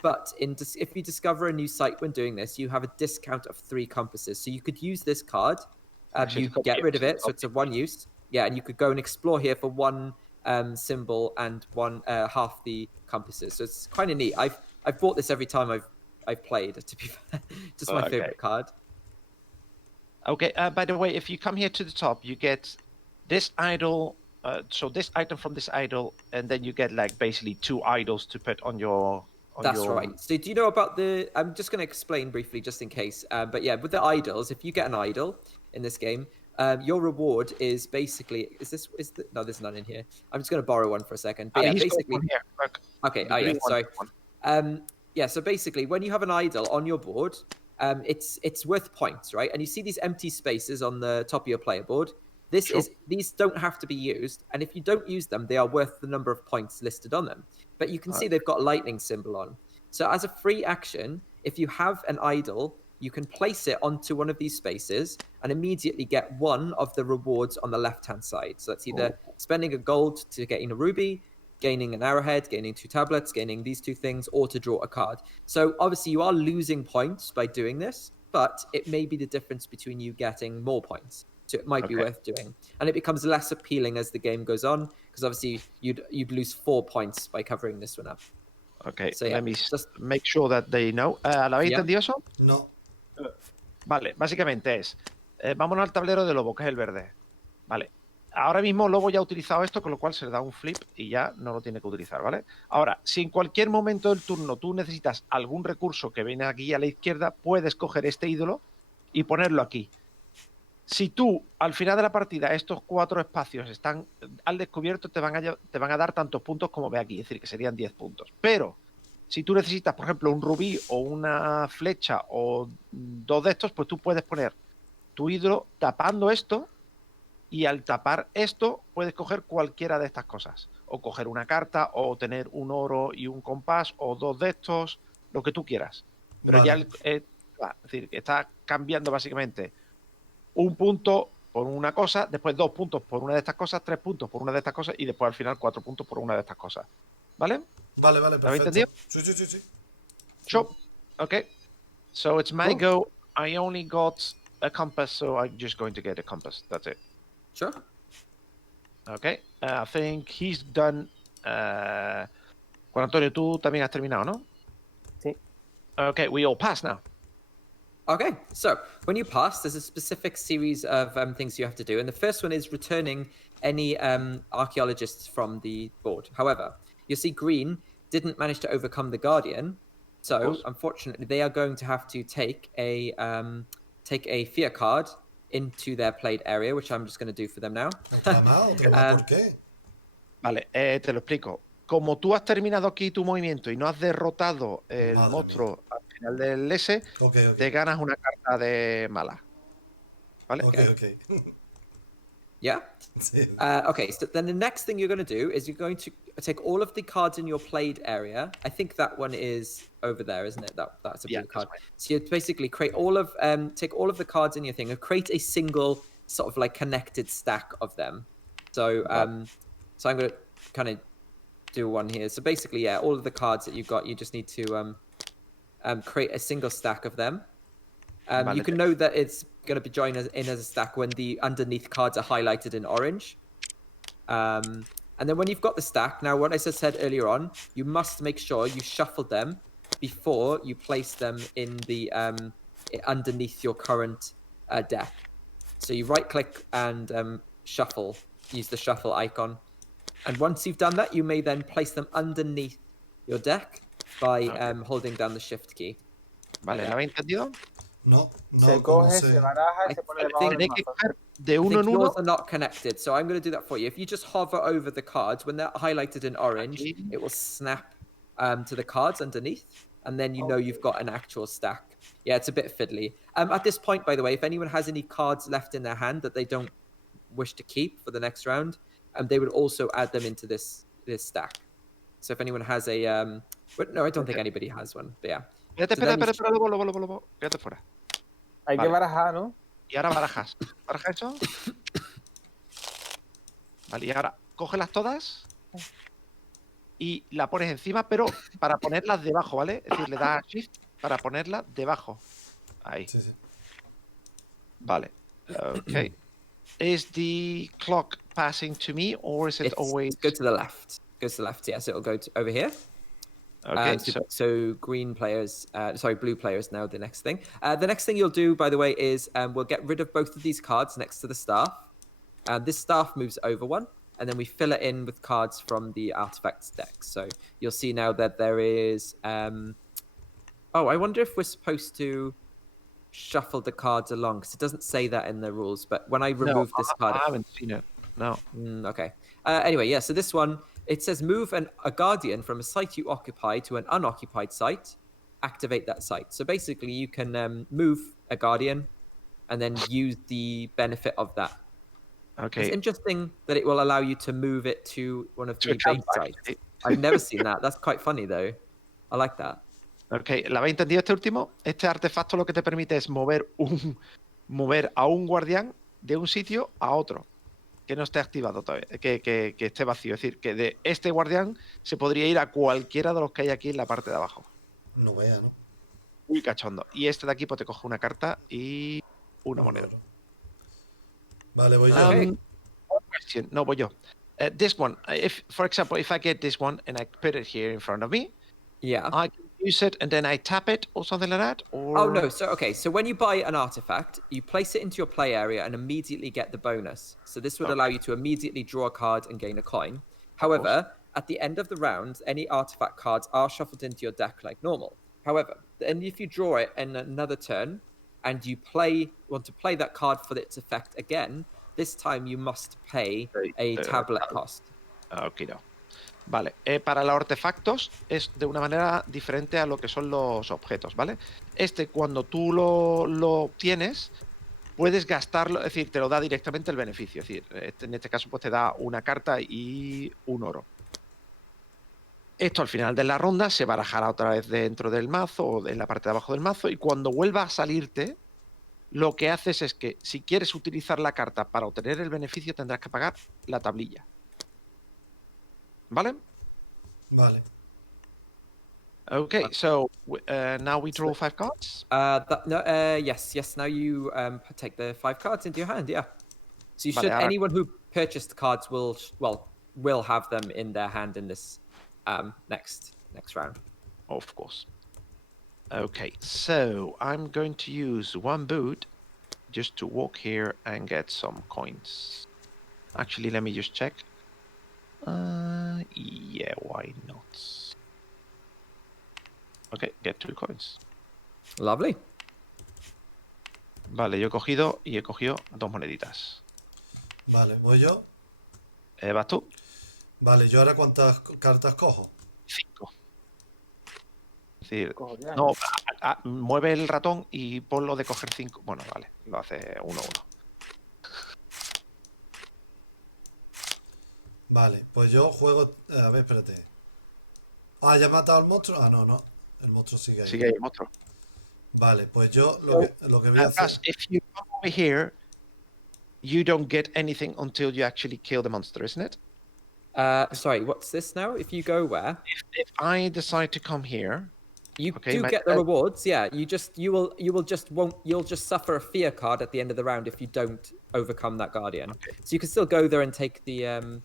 But if you discover a new site when doing this, you have a discount of 3 compasses. So you could use this card. You could get rid of it, so it's a 1 use. Yeah, and you could go and explore here for 1 symbol and 1 half the compasses. So it's kind of neat. I've bought this every time I've played, to be fair. Just my favorite card. Okay, by the way, if you come here to the top, you get this idol, so this item from this idol, and then you get like basically 2 idols to put on your... That's right. So do you know about the... I'm just going to explain briefly, just in case. But yeah, with the idols, if you get an idol in this game, your reward is basically... No, there's none in here. I'm just going to borrow one for a second. But yeah, basically... Okay, sorry. So basically, when you have an idol on your board, it's worth points, right? And you see these empty spaces on the top of your player board. These don't have to be used, and if you don't use them, they are worth the number of points listed on them. But you can see they've got a lightning symbol on. So as a free action, if you have an idol, you can place it onto one of these spaces and immediately get 1 of the rewards on the left-hand side. So that's either spending a gold to getting a ruby, gaining an arrowhead, gaining 2 tablets, gaining these 2 things, or to draw a card. So obviously you are losing points by doing this, but it may be the difference between you getting more points. So it might be worth doing. And it becomes less appealing as the game goes on, because obviously you'd lose 4 points by covering this one up. Okay, so, yeah, let me just make sure that they know. ¿Lo habéis entendido eso? No. Vale, básicamente es, vámonos al tablero de lobo, que es el verde. Vale, ahora mismo lobo ya ha utilizado esto, con lo cual se le da un flip y ya no lo tiene que utilizar, ¿vale? Ahora, si en cualquier momento del turno tú necesitas algún recurso que viene aquí a la izquierda, puedes coger este ídolo y ponerlo aquí. Si tú, al final de la partida, estos 4 espacios están al descubierto, te van a dar tantos puntos como ve aquí, es decir, que serían 10 puntos. Pero, si tú necesitas, por ejemplo, un rubí o una flecha o 2 de estos, pues tú puedes poner tu ídolo tapando esto, y al tapar esto, puedes coger cualquiera de estas cosas. O coger una carta, o tener un oro y un compás, o 2 de estos, lo que tú quieras. Pero ya es decir, que está cambiando básicamente 1 punto por una cosa, después 2 puntos por una de estas cosas, 3 puntos por una de estas cosas y después al final 4 puntos por una de estas cosas. ¿Vale? Vale, perfecto. ¿Lo habéis entendido? Sí. Sure. Okay. So it's my go. I only got a compass, so I'm just going to get a compass. That's it. Sure. Okay. I think he's done. Juan Antonio, tú también has terminado, ¿no? Sí. Okay, we all pass now. Okay, so when you pass, there's a specific series of things you have to do. And the first one is returning any archaeologists from the board. However, you see green didn't manage to overcome the Guardian. So unfortunately, they are going to have to take a fear card into their played area, which I'm just going to do for them now. ¿Por qué? Vale, te lo explico. Como tú has terminado aquí tu movimiento y no has derrotado el monstruo al final del S, te ganas una carta de mala. ¿Vale? Okay. Yeah? Okay, so then the next thing you're going to do is you're going to take all of the cards in your played area. I think that one is over there, isn't it? That's a blue card. Right. So you basically create take all of the cards in your thing and create a single sort of like connected stack of them. So so I'm going to kind of do one here. So basically, yeah, all of the cards that you've got, you just need to create a single stack of them. You can know that it's going to be joined in as a stack when the underneath cards are highlighted in orange. And then when you've got the stack, now what I said earlier on, you must make sure you shuffle them before you place them in the underneath your current deck. So you right-click and shuffle, use the shuffle icon. And once you've done that, you may then place them underneath your deck by holding down the shift key. Vale, ¿lo habéis entendido? No, se coge, se baraja y se pone debajo del mazo. De uno en uno. Yours are not connected, so I'm going to do that for you. If you just hover over the cards, when they're highlighted in orange, it will snap to the cards underneath, and then you know you've got an actual stack. Yeah, it's a bit fiddly. At this point, by the way, if anyone has any cards left in their hand that they don't wish to keep for the next round, they would also add them into this stack. So if anyone has a... no, I don't think anybody has one, but yeah. Espera, lobo. Quédate fuera. Hay que barajar, ¿no? Y ahora barajas. ¿Barajas eso? Vale, y ahora cógelas todas y la pones encima, pero para ponerlas debajo, ¿vale? Es decir, le das Shift para ponerlas debajo. Ahí. Sí. Vale. Okay. Is the clock passing to me or is it always... Go to the left. Go to the left, yeah. So it'll go over here. Okay, so blue players now the next thing. The next thing you'll do, by the way, is we'll get rid of both of these cards next to the staff. This staff moves over one, and then we fill it in with cards from the artifacts deck. So you'll see now that there is... I wonder if we're supposed to shuffle the cards along, because it doesn't say that in the rules, but when I remove this card... I haven't seen it. No. Okay. Anyway, yeah, so this one... It says move a guardian from a site you occupy to an unoccupied site. Activate that site. So basically, you can move a guardian and then use the benefit of that. Okay. It's interesting that it will allow you to move it to one of the base sites. I've never seen that. That's quite funny, though. I like that. Okay. ¿La habéis entendido este último? Este artefacto lo que te permite es mover a un guardián de un sitio a otro. Que no esté activado todavía, que esté vacío. Es decir, que de este guardián se podría ir a cualquiera de los que hay aquí en la parte de abajo. No vea, ¿no? Muy cachondo. Y este de aquí pues te coge una carta y una moneda. Vale, voy yo. No, voy yo. This one, for example, if I get this one and I put it here in front of me, I can use it and then I tap it or something like that? Or... Oh, no. So when you buy an artifact, you place it into your play area and immediately get the bonus. So this would allow you to immediately draw a card and gain a coin. However, at the end of the round, any artifact cards are shuffled into your deck like normal. However, and if you draw it in another turn and you want to play that card for its effect again, this time you must pay a tablet cost. Okay, no. Vale, para los artefactos es de una manera diferente a lo que son los objetos, ¿vale? Cuando tú lo obtienes, puedes gastarlo, es decir, te lo da directamente el beneficio. Es decir, en este caso pues te da una carta y un oro. Esto al final de la ronda se barajará otra vez dentro del mazo o en la parte de abajo del mazo y cuando vuelva a salirte, lo que haces es que si quieres utilizar la carta para obtener el beneficio tendrás que pagar la tablilla. ¿Vale? Vale. Okay, so now we draw 5 cards? Yes. Now you take the 5 cards into your hand, yeah. So you should, anyone who purchased cards will have them in their hand in this next round. Of course. Okay, so I'm going to use 1 boot just to walk here and get some coins. Actually, let me just check. Yeah, why not? Okay, get 2 coins. Lovely. Vale, yo he cogido 2 moneditas. Vale, voy yo. ¿Vas tú? Vale, ¿yo ahora cuántas cartas cojo? 5. Es decir, Cojo ya, no, mueve el ratón y ponlo de coger 5. Bueno, vale, lo hace 1-1. Vale, pues yo juego... a ver, espérate. Ah, ¿ya he matado al monstruo? Ah, no, no. El monstruo sigue ahí. Sigue ahí el monstruo. Vale, pues yo So, lo que voy a hacer... if you come over here, you don't get anything until you actually kill the monster, isn't it? Sorry, what's this now? If you go where? If I decide to come here, you okay, do get the rewards. Yeah, you'll just suffer a fear card at the end of the round if you don't overcome that guardian. Okay. So you can still go there and take the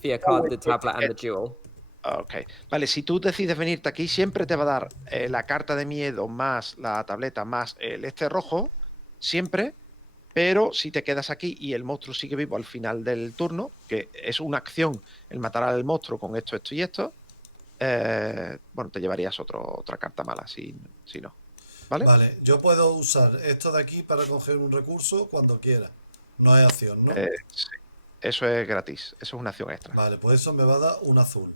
fear card, the tablet, and the jewel. Ok, vale, si tú decides venirte aquí, siempre te va a dar la carta de miedo más la tableta más el rojo, siempre, pero si te quedas aquí y el monstruo sigue vivo al final del turno, que es una acción el matar al monstruo con esto, esto y esto, bueno, te llevarías otra carta mala, si no. ¿Vale? Vale, yo puedo usar esto de aquí para coger un recurso cuando quiera. No es acción, ¿no? Sí. Eso es gratis, eso es una acción extra. Vale, pues eso me va a dar un azul.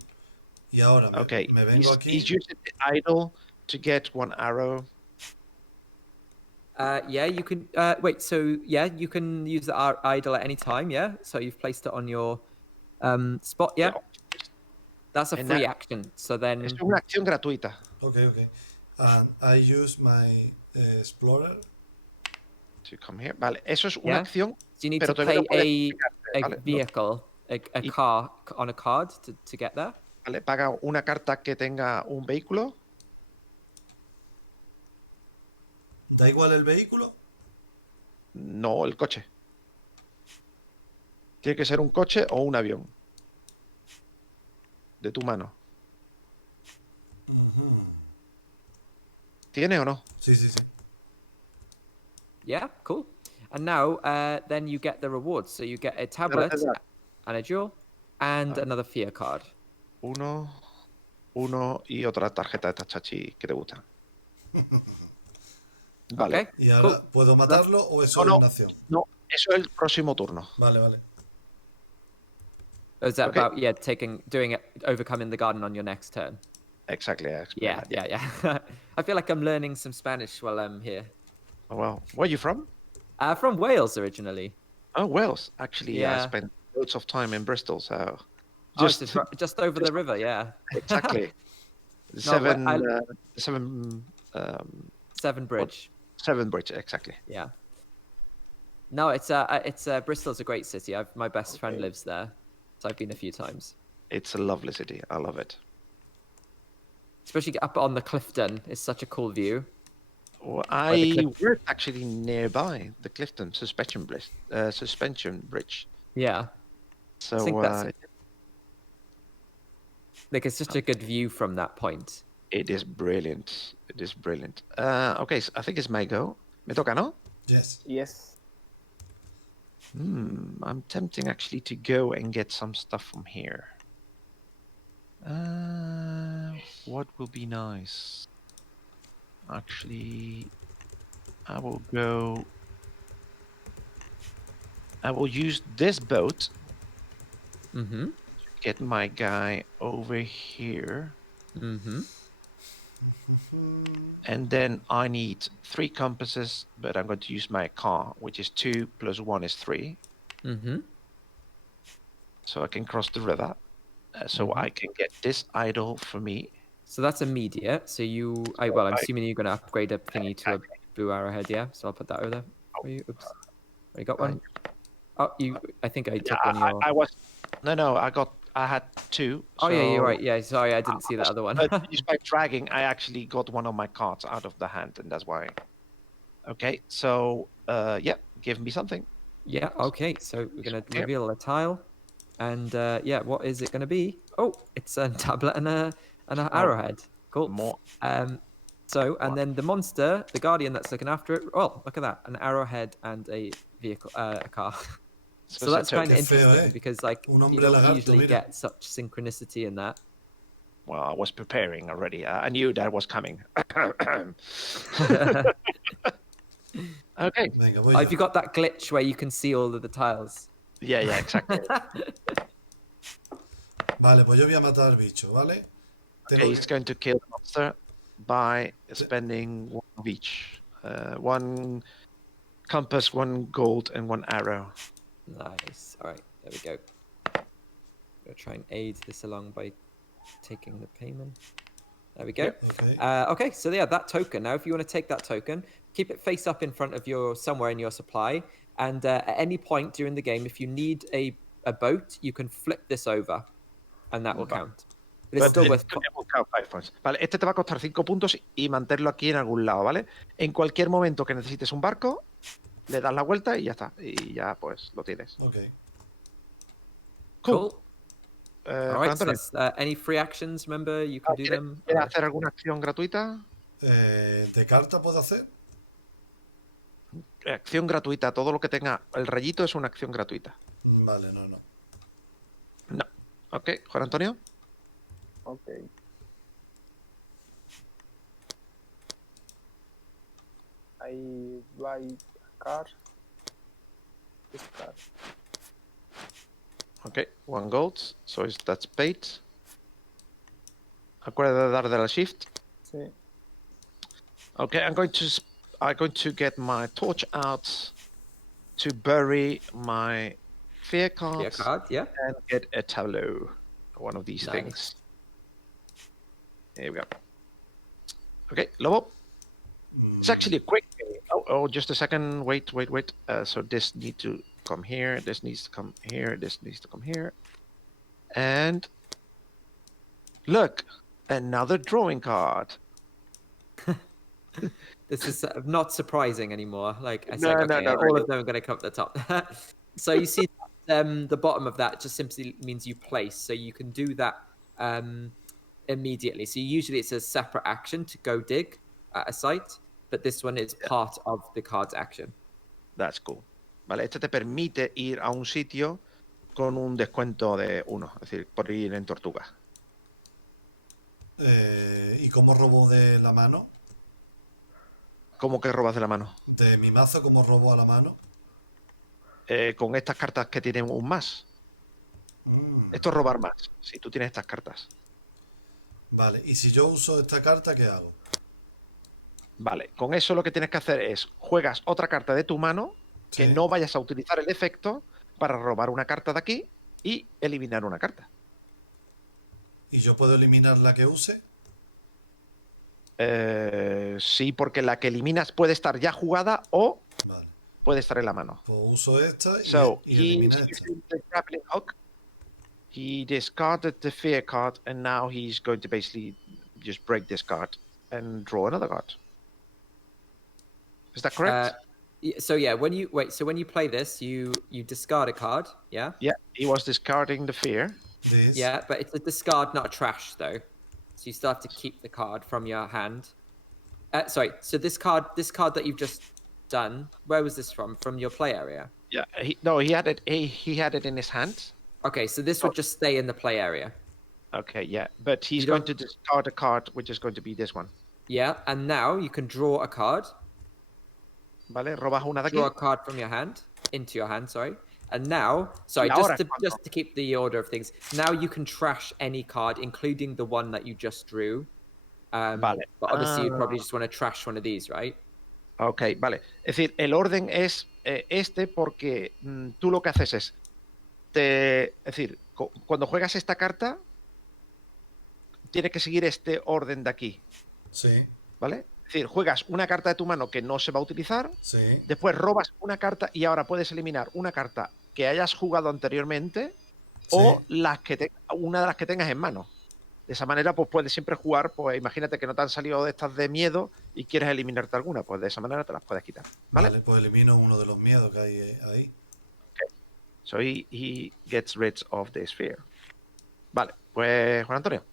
Y ahora me vengo aquí. He's using the idol to get 1 arrow. Yeah, you can. Wait, so yeah, you can use the idol at any time. Yeah, so you've placed it on your spot. Yeah, that's a free action. So then es una acción gratuita. Okay. And I use my explorer to come here. Vale, eso es una acción. So you need to pay a vehicle, a car on a card to get there. Vale, paga una carta que tenga un vehículo. ¿Da igual el vehículo? No, el coche. Tiene que ser un coche o un avión. De tu mano. ¿Tiene o no? Sí. Yeah, cool. And now, then you get the rewards. So you get a tablet and a jewel and another fear card. Uno y otra tarjeta de estas chachi que te gustan. Vale. Okay, ¿Y ahora puedo matarlo o eso es una acción? No, eso es el próximo turno. Vale. Is that about overcoming the garden on your next turn? Exactly. Yeah. I feel like I'm learning some Spanish while I'm here. Oh, well, where are you from? From Wales originally. Oh, Wales. Actually, I spent loads of time in Bristol, so just over the river, yeah. Exactly. Severn Bridge. Severn Bridge, exactly. Yeah. No, it's Bristol's a great city. My best friend lives there, so I've been a few times. It's a lovely city. I love it. Especially up on the Clifton, it's such a cool view. Well, I worked actually nearby the Clifton suspension bridge. Yeah. So I think that's like it's such a good view from that point. It is brilliant. Okay, so I think it's my go. Me toca, ¿no? Yes. I'm tempting actually to go and get some stuff from here. What will be nice? Actually, I will use this boat to get my guy over here. And then I need 3 compasses, but I'm going to use my car, which is 2 plus 1 is 3. So I can cross the river. So I can get this idol for me. So that's immediate. So I'm assuming you're going to upgrade a thingy to a blue arrowhead, yeah? So I'll put that over there for you. Oops. I got one. Oh, I think I took one. I had 2. Oh, yeah, you're right. Yeah, sorry, I didn't see that other one. Just by dragging, I actually got one of my cards out of the hand, and that's why. Okay, so, give me something. Yeah, okay. So we're going to reveal a tile. And, what is it going to be? Oh, it's a tablet and an arrowhead. Cool. More. And then the monster, the guardian that's looking after it. Oh, look at that. An arrowhead and a vehicle, a car. So that's kind of interesting because you don't usually get such synchronicity in that. Well, I was preparing already. I knew that was coming. Okay. Have you got that glitch where you can see all of the tiles? Yeah, exactly. Vale, pues yo voy a matar al bicho, ¿vale? Okay, he's going to kill the monster by spending one of each. One compass, one gold, and one arrow. Nice. All right, there we go. We'll try and aid this along by taking the payment. There we go. Yep. Okay. Okay, so yeah, that token. Now, if you want to take that token, keep it face up in front of somewhere in your supply. And at any point during the game, if you need a boat, you can flip this over, and that will count. But it's still worth. Vale, este te va a costar 5 puntos y mantenerlo aquí en algún lado, ¿vale? En cualquier momento que necesites un barco, le das la vuelta y ya está. Y ya, pues, lo tienes. Ok. Cool. All right, so any free actions, remember, you can do them. ¿Quieres hacer alguna acción gratuita? ¿De carta puedo hacer? Acción gratuita, todo lo que tenga el rayito es una acción gratuita. Vale, no. No. Ok, Juan Antonio. Ok. I buy a car. This car. Ok, one gold, so that's paid. Acuérdate de darle la shift. Sí. Okay, I'm going to get my torch out to bury my fear card, yeah, and get a tableau. One of these things. Here we go. Okay, Lobo. It's actually a quick game. Oh, just a second. Wait. So this needs to come here. This needs to come here. This needs to come here. And look, another drawing card. This is not surprising anymore. Like I said, all of them are going to come at the top. So you see, the bottom of that just simply means you place. So you can do that immediately. So usually it's a separate action to go dig at a site, but this one is part of the card's action. That's cool. Vale, este te permite ir a un sitio con un descuento de 1, es decir, por ir en tortuga. ¿Y cómo robo de la mano? ¿Cómo que robas de la mano? De mi mazo, ¿cómo robo a la mano? Con estas cartas que tienen un más. Esto es robar más, si tú tienes estas cartas. Vale, y si yo uso esta carta, ¿qué hago? Vale, con eso lo que tienes que hacer es, juegas otra carta de tu mano, que no vayas a utilizar el efecto para robar una carta de aquí y eliminar una carta. ¿Y yo puedo eliminar la que use? Sí, porque la que eliminas puede estar ya jugada o puede estar en la mano. Pues uso esta y elimina esta. The grappling hook. He discarded the fear card and now he's going to basically just break this card and draw another card. Is that correct? So yeah, when you play this, you discard a card, yeah? Yeah, he was discarding the fear. This. Yeah, but it's a discard, not a trash, though. So you still have to keep the card from your hand. Sorry, so this card that you've just done, where was this from? From your play area? Yeah, he had it in his hand. Okay, so this would just stay in the play area. Okay, yeah, but he's going to discard a card, which is going to be this one. Yeah, and now you can draw a card. Vale, robas una de aquí. Draw a card from your hand, into your hand, sorry. And now, sorry, just to keep the order of things, now you can trash any card, including the one that you just drew. Vale. But obviously you'd probably just want to trash one of these, right? Ok, vale. Es decir, el orden es este porque tú lo que haces es, es decir, cuando juegas esta carta, tienes que seguir este orden de aquí. Sí. ¿Vale? Es decir, juegas una carta de tu mano que no se va a utilizar, sí. Después robas una carta y ahora puedes eliminar una carta que hayas jugado anteriormente o una de las que tengas en mano. De esa manera, pues puedes siempre jugar, pues imagínate que no te han salido de estas de miedo y quieres eliminarte alguna, pues de esa manera te las puedes quitar. Vale, pues elimino uno de los miedos que hay ahí. Okay. So he gets rid of the sphere. Vale, pues Juan Antonio.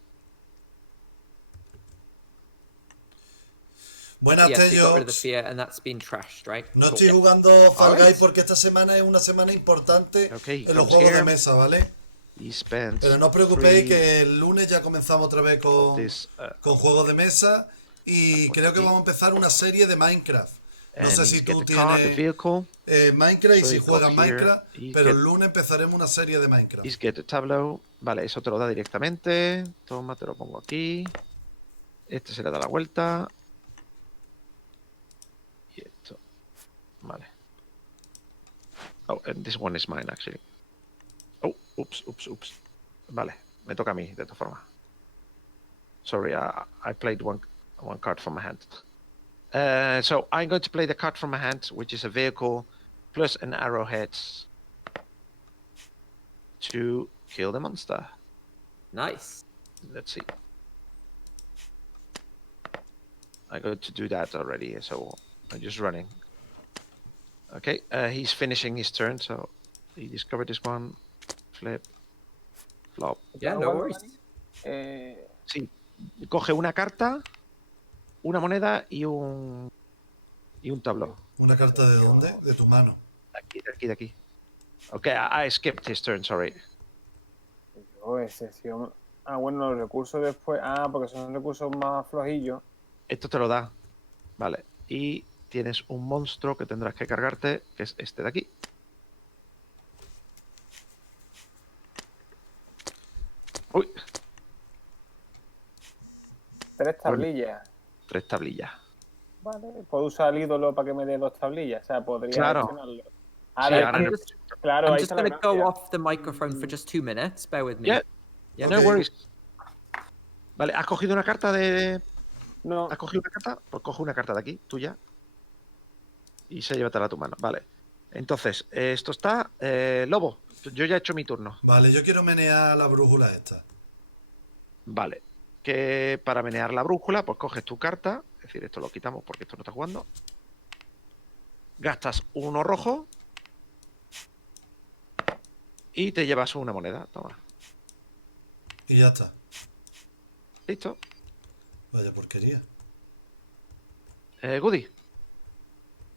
Buenas, Tello. No estoy jugando Fall Guys porque esta semana es una semana importante en los juegos de mesa, ¿vale? Pero no os preocupéis que el lunes ya comenzamos otra vez con juegos de mesa y creo que vamos a empezar una serie de Minecraft. No sé si tú car, the tienes vehicle. Minecraft y So si he got juegas here, Minecraft, he pero get- el lunes empezaremos una serie de Minecraft. Is get a tableau. Vale, eso te lo da directamente. Toma, te lo pongo aquí. Este se le da la vuelta. Y esto. Vale. Oh, and this one is mine, actually. Oh, oops. Vale, me toca a mí, de todas formas. Sorry, I played one card from my hand. So I'm going to play the card from my hand, which is a vehicle plus an arrowhead to kill the monster. Nice. Let's see. I'm going to do that already, so I'm just running. Okay, he's finishing his turn, so he discovered this one. Flip. Flop. Yeah, no worries. Sí, coge una carta, una moneda y un tablón. ¿Una carta de dónde? De tu mano. De aquí. Okay, I skipped his turn, sorry. Excepción. Bueno, los recursos después. Porque son recursos más flojillos. Esto te lo da. Vale. Y tienes un monstruo que tendrás que cargarte, que es este de aquí. Uy. 3 tablillas. 3 tablillas. Vale, puedo usar el ídolo para que me dé 2 tablillas. O sea, podría gestionarlo. Claro, I'm ahí just está la going to go gracia. off the microphone for just 2 minutes. Bear with me. Yeah, no Okay. worries. Vale, ¿has cogido una carta de...? No. ¿Has cogido una carta? Pues coge una carta de aquí, tuya. Y se llévatela a tu mano. Vale. Entonces, esto está... Lobo, yo ya he hecho mi turno. Vale, yo quiero menear la brújula esta. Vale. Que para menear la brújula, pues coges tu carta. Es decir, esto lo quitamos porque esto no está jugando. Gastas 1 rojo. Y te llevas una moneda. Toma. Y ya está. Listo. Vaya porquería. Goody.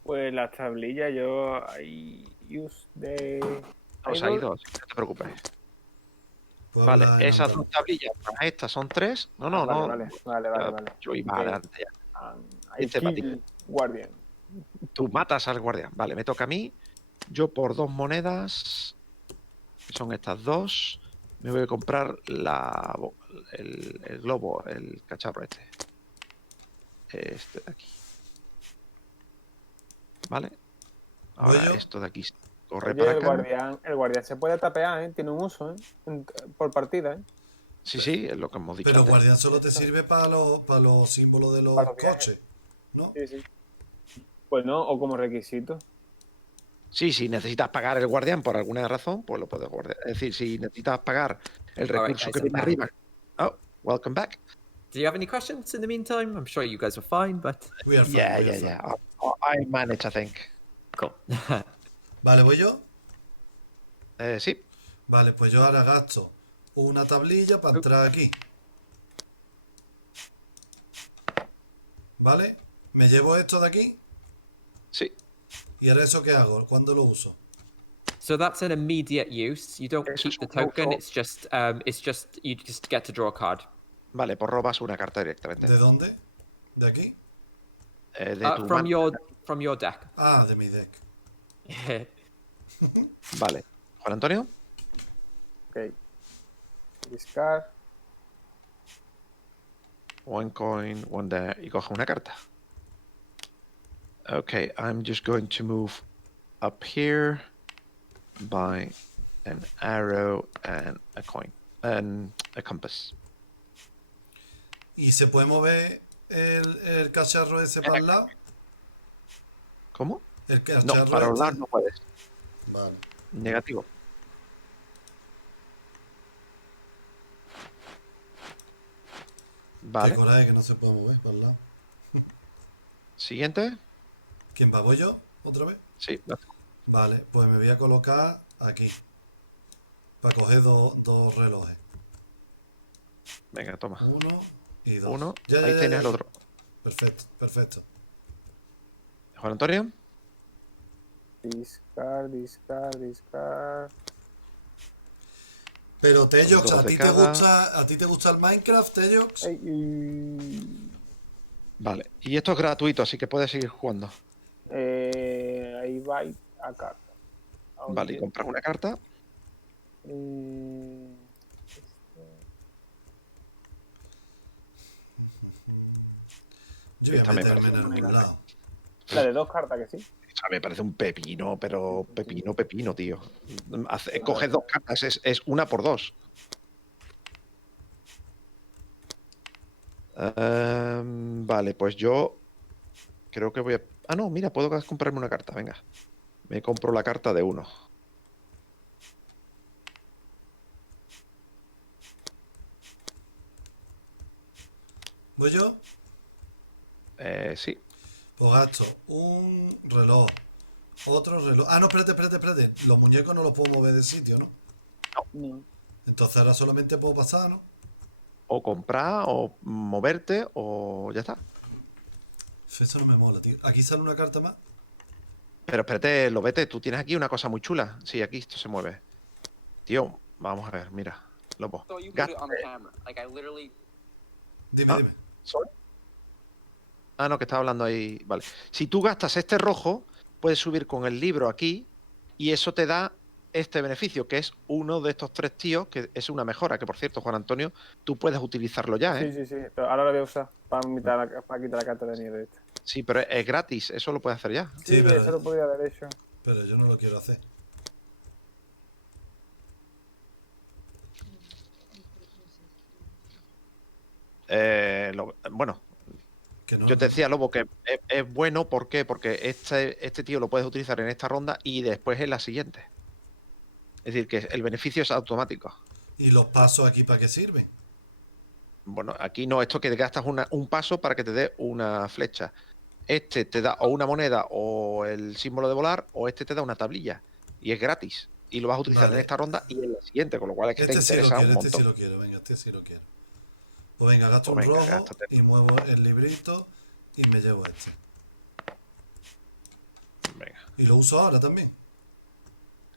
Pues las tablillas yo... use de... Os ha ido, así que no te preocupes. Puedo Vale, hablar en esas andaluz. 2 tablillas para estas son 3. No. Vale. Yo iba adelante ya. Este para ti. Guardian. Tú matas al guardián. Vale, me toca a mí. Yo por 2 monedas, que son estas 2, me voy a comprar el globo, el cacharro este. Este de aquí. Vale. Ahora ¿Voy yo? esto de aquí corre Oye, para el acá. guardián se puede tapear, ¿eh? Tiene un uso, ¿eh? Por partida, ¿eh? Sí, es lo que hemos dicho Pero antes. guardián solo te sirve para los símbolos de los Para los viajes. coches, ¿no? Sí. Pues no, o como requisito. Sí, si necesitas pagar el guardián por alguna razón, pues lo puedes guardar. Es decir, si necesitas pagar el recurso guys, que I'm viene arriba. Oh, welcome back. Do you have any questions in the meantime? I'm sure you guys were fine, but We are fine, Yeah. we are fine. I manage, I think. cool. Vale, ¿voy yo? Sí. Vale, pues yo ahora gasto una tablilla para entrar aquí. ¿Vale? ¿Me llevo esto de aquí? Sí. ¿Y ahora eso qué hago? ¿Cuándo lo uso? So that's an immediate use. You don't Eso keep es the un token. uso. It's just you just get to draw a card. Vale, pues robas una carta directamente. ¿De dónde? ¿De aquí? De tu From mano. from your deck. Ah, de mi deck. Vale. Juan Antonio. Ok. Discard. One coin, one there. Y coge una carta. Okay, I'm just going to move up here by an arrow and a coin. And a compass. ¿Y se puede mover el cacharro ese para el lado? ¿Cómo? El cacharro No, para los este. lados no puedes. Vale. Negativo. Qué Vale. coraje que no se puede mover para el lado. Siguiente. ¿Quién va? ¿Voy yo? ¿Otra vez? Sí. Vale, pues me voy a colocar aquí. Para coger dos relojes. Venga, toma. 1 y 2. Uno. Ahí tienes el otro. Perfecto. Juan Antonio. Discard. Pero Tejox, Dos ¿a de ti cada. te gusta el Minecraft, Tejox? Ey, Vale. Y esto es gratuito, así que puedes seguir jugando. ahí va a carta. Vale, y compras una carta. Yo voy a meterme en algún lado. La de 2 cartas, que sí. Esa me parece un pepino, pero pepino, tío. Coges 2 cartas, es 1 por 2. Vale, pues yo creo que voy a... Ah, no, mira, puedo comprarme una carta, venga. Me compro la carta de 1. ¿Voy yo? Sí. Pues gasto un reloj, otro reloj. Ah, no, espérate. Los muñecos no los puedo mover de sitio, ¿no? No. Entonces ahora solamente puedo pasar, ¿no? O comprar, o moverte, o ya está. Eso no me mola, tío. Aquí sale una carta más. Pero espérate, lo vete, tú tienes aquí una cosa muy chula. Sí, aquí esto se mueve. Tío, vamos a ver, mira. Lobo. Dime. Ah, no, que estaba hablando ahí. Vale. Si tú gastas este rojo, puedes subir con el libro aquí y eso te da este beneficio, que es uno de estos 3 tíos, que es una mejora, que por cierto, Juan Antonio, tú puedes utilizarlo ya, ¿eh? Sí. Pero ahora lo voy a usar para quitar la carta de nieve esta. Sí, pero es gratis, eso lo puedes hacer ya. Sí, pero, eso lo podría haber hecho. Pero yo no lo quiero hacer. Bueno, Que no, yo te decía, Lobo, que es bueno, ¿por qué? Porque este tío lo puedes utilizar en esta ronda y después en la siguiente. Es decir, que el beneficio es automático. ¿Y los pasos aquí para qué sirven? Bueno, aquí no, esto que gastas un paso para que te dé una flecha. Este te da o una moneda o el símbolo de volar, o este te da una tablilla. Y es gratis. Y lo vas a utilizar en esta ronda y en la siguiente, con lo cual es que te interesa un montón. Este sí lo quiero, venga, este sí lo quiero. Pues venga, gasto Pues un venga, rojo gástate. y muevo el librito y me llevo este. Venga. Y lo uso ahora también.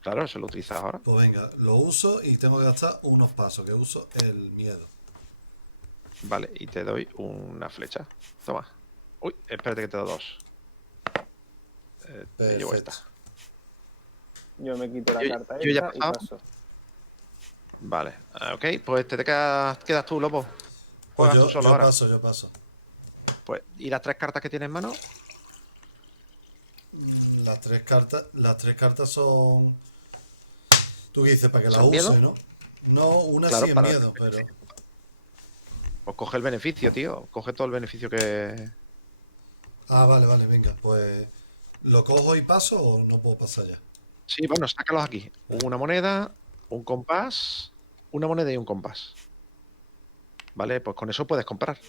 Claro, eso lo utilizas ahora. Pues venga, lo uso y tengo que gastar unos pasos, que uso el miedo. Vale, y te doy una flecha. Toma. Uy, espérate que te doy 2. Me llevo esta. Yo me quito la carta yo ya esta y paso. Vale, ok, pues te quedas tú, Lobo. Pues Juegas tú solo ahora. yo paso. Pues, ¿y las 3 cartas que tienes en mano? Las tres cartas son... ¿Tú qué dices? Para que las ¿Son miedo? use, ¿no? No, una Claro, sí es miedo, pero... Pues coge el beneficio, tío. Coge todo el beneficio que... Ah, vale, venga, pues... ¿Lo cojo y paso o no puedo pasar ya? Sí, bueno, sácalos aquí. Una moneda, un compás, una moneda y un compás. Vale, pues con eso puedes comprar.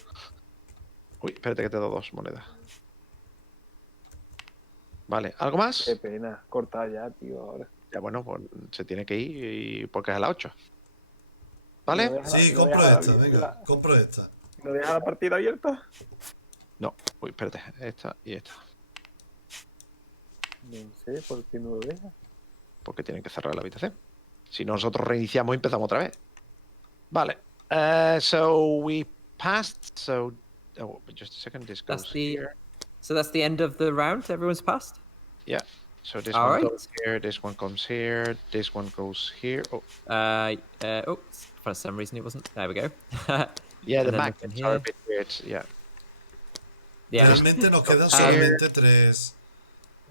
Uy, espérate que te doy 2 monedas. Vale, ¿algo más? Qué pena, corta ya, tío, ahora. Ya bueno, pues se tiene que ir porque es a las 8. ¿Vale? Sí, compro esta, venga, compro esta. ¿No deja la partida abierta? No, uy, espérate, esta y esta. No sé, ¿por qué no lo deja? Porque tienen que cerrar la habitación. Si nosotros reiniciamos y empezamos otra vez. Vale. So we passed. So, oh, just a second. This goes here. So that's the end of the round. Everyone's passed. Yeah. So this All one right. goes here. This one comes here. This one goes here. Oh. For some reason it wasn't. There we go. Yeah, the magnets are a bit weird. Yeah. Yeah. Realmente nos quedan solamente tres.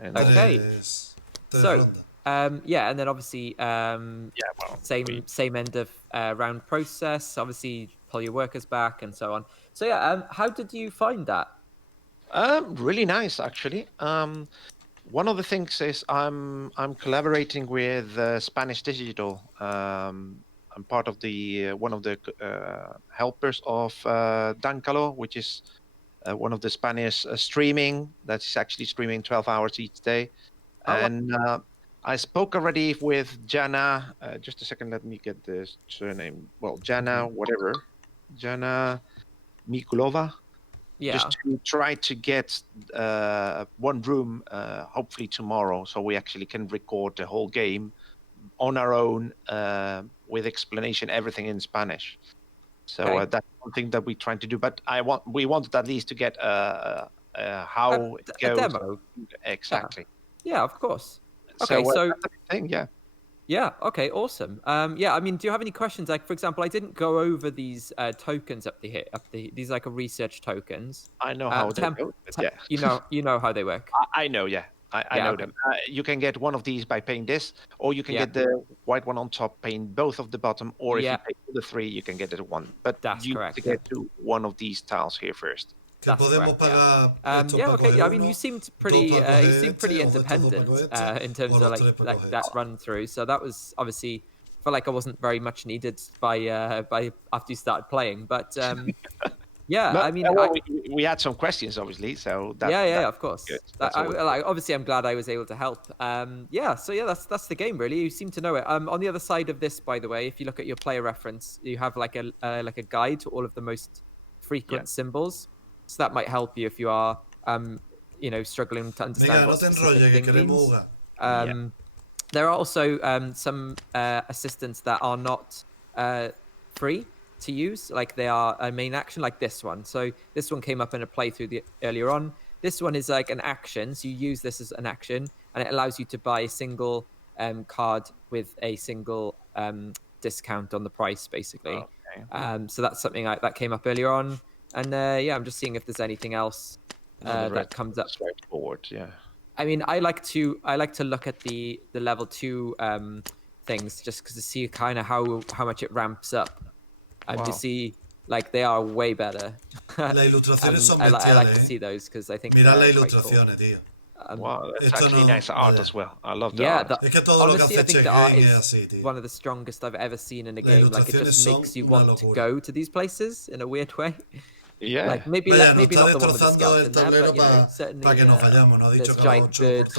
Okay. So, yeah, and then obviously, same end of round process. Obviously, pull your workers back and so on. So yeah, how did you find that? Really nice, actually. One of the things is I'm collaborating with Spanish.Digital. I'm part of the one of the helpers of Dancalo, which is one of the Spanish streaming that's actually streaming 12 hours each day. And I spoke already with Jana. Just a second, let me get the surname. Well, Jana, whatever. Jana Mikulova. Yeah. Just to try to get one room, hopefully tomorrow, so we actually can record the whole game on our own with explanation, everything in Spanish. So that's one thing that we're trying to do. But we wanted at least to get how it goes. A demo. Exactly. Yeah, of course. Okay, So that's a good thing, yeah. Yeah. Okay. Awesome. Yeah. I mean, do you have any questions? Like, for example, I didn't go over these tokens these like research tokens. I know how they go, but yeah. You know how they work. I know, yeah. I know them. You can get one of these by paying this, or you can get the white one on top, paying both of the bottom, or if you pay the 3, you can get it at 1. But that's you correct. Need to get to one of these tiles here first. That's correct, yeah. Okay. I mean, you seemed pretty independent in terms of like that run through. So that was obviously felt like I wasn't very much needed by after you started playing. But yeah, but, I mean, we had some questions, obviously. So of course. Obviously, I'm glad I was able to help. Yeah. So yeah, that's the game really. You seem to know it. On the other side of this, by the way, if you look at your player reference, you have like a guide to all of the most frequent symbols. So that might help you if you are, struggling to understand what specific thing means. There are also some assistants that are not free to use, like they are a main action, like this one. So this one came up in a playthrough earlier on. This one is like an action, so you use this as an action, and it allows you to buy a single card with a single discount on the price, basically. Okay. So that's something that came up earlier on. And I'm just seeing if there's anything else that comes up. Straightforward, yeah. I mean, I like to look at the level 2 things just to see kind of how much it ramps up, and to see like they are way better. Las ilustraciones son bestiales. I like to see those because I think. Mira las ilustraciones, tío. Wow, that's actually nice art as well. I love the art. Es que todo honestly, lo que hace I think the art es is así, tío. one of the strongest I've ever seen in a game. Like, it just makes you want to go to these places in a weird way. Yeah. Like maybe not the one with the scouts in there, but certainly que no fallamos, ¿no? this giant bird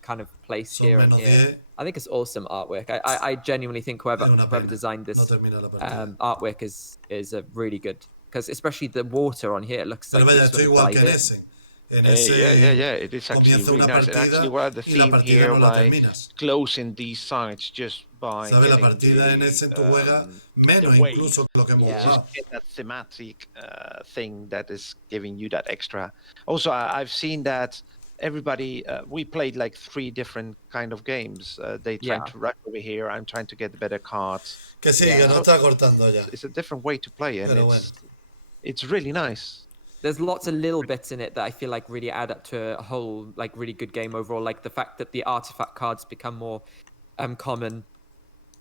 kind of place here and here. I think it's awesome artwork. I genuinely think whoever designed this artwork is a really good, because especially the water on here, it looks like you sort of dive in. It is actually really nice. And actually, what the theme here by closing these sites just by ¿Sabes? La partida en ese tú juegas menos incluso lo que hemos jugado. Just get that thematic thing that is giving you that extra. Also, I've seen that everybody, we played like 3 different kind of games. They trying to rush over here. I'm trying to get the better cards. Que sí, que no está cortando ya. It's a different way to play, and it's really nice. There's lots of little bits in it that I feel like really add up to a whole like really good game overall. Like the fact that the artifact cards become more common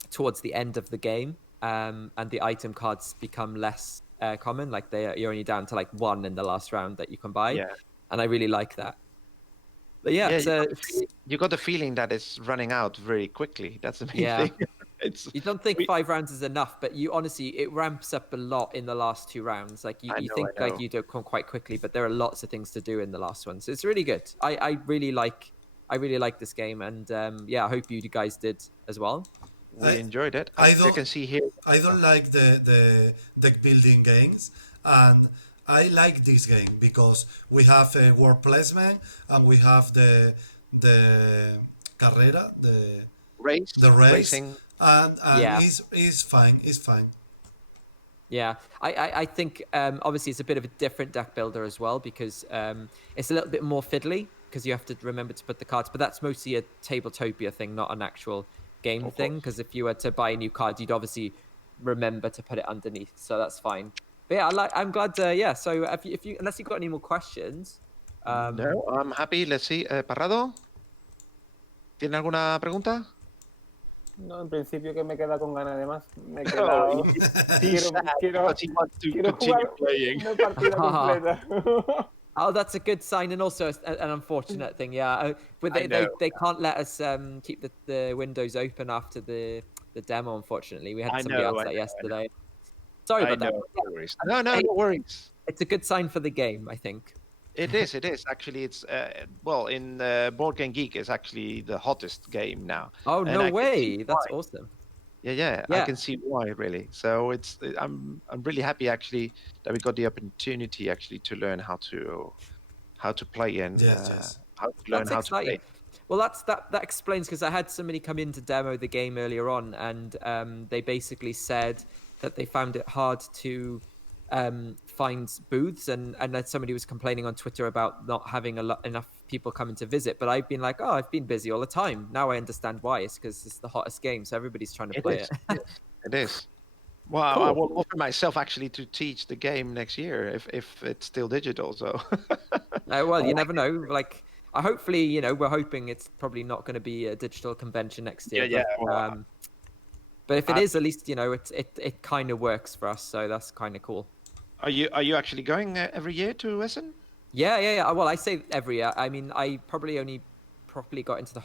towards the end of the game, and the item cards become less common. Like you're only down to like 1 in the last round that you can buy, and I really like that. But you got the feeling that it's running out very quickly. That's the main thing. You don't think 5 rounds is enough, but you honestly, it ramps up a lot in the last 2 rounds. Like you think like you do come quite quickly, but there are lots of things to do in the last one. So it's really good. I really like this game, and I hope you guys did as well. We enjoyed it. You can see here. I don't like the deck building games, and I like this game because we have a word placement and we have the carrera, the racing. And it's fine. Yeah, I think obviously it's a bit of a different deck builder as well, because it's a little bit more fiddly because you have to remember to put the cards, but that's mostly a Tabletopia thing, not an actual game thing, because if you were to buy a new card, you'd obviously remember to put it underneath, so that's fine. But yeah, I'm glad. So if you unless you've got any more questions. No, I'm happy. Let's see. Parrado, ¿tiene alguna pregunta? No, en principio que me queda con ganas de más. Me he quedado... quiero jugar una partida completa. Oh, that's a good sign, and also an unfortunate thing. Yeah, but they can't let us keep the windows open after the demo. Unfortunately, we had somebody else that yesterday. Sorry about that. No worries. It's a good sign for the game, I think. It is. Actually, it's in Board Game Geek is actually the hottest game now. Oh, no way! That's awesome. Yeah, I can see why, really. So I'm really happy actually that we got the opportunity actually to learn how to play and how to learn how to play. Well, that explains, because I had somebody come in to demo the game earlier on, and they basically said that they found it hard to find booths, and then somebody was complaining on Twitter about not having enough people coming to visit. But I've been like, oh, I've been busy all the time. Now I understand why. It's because it's the hottest game, so everybody's trying to play it. It is. Well, Cool. I will offer myself actually to teach the game next year if it's still digital. So. Well, you never know. Like, hopefully, we're hoping it's probably not going to be a digital convention next year. Yeah. But if it is, at least it kind of works for us. So that's kind of cool. Are you actually going every year to Essen? Yeah. Well, I say every year. I mean, I probably only properly got into the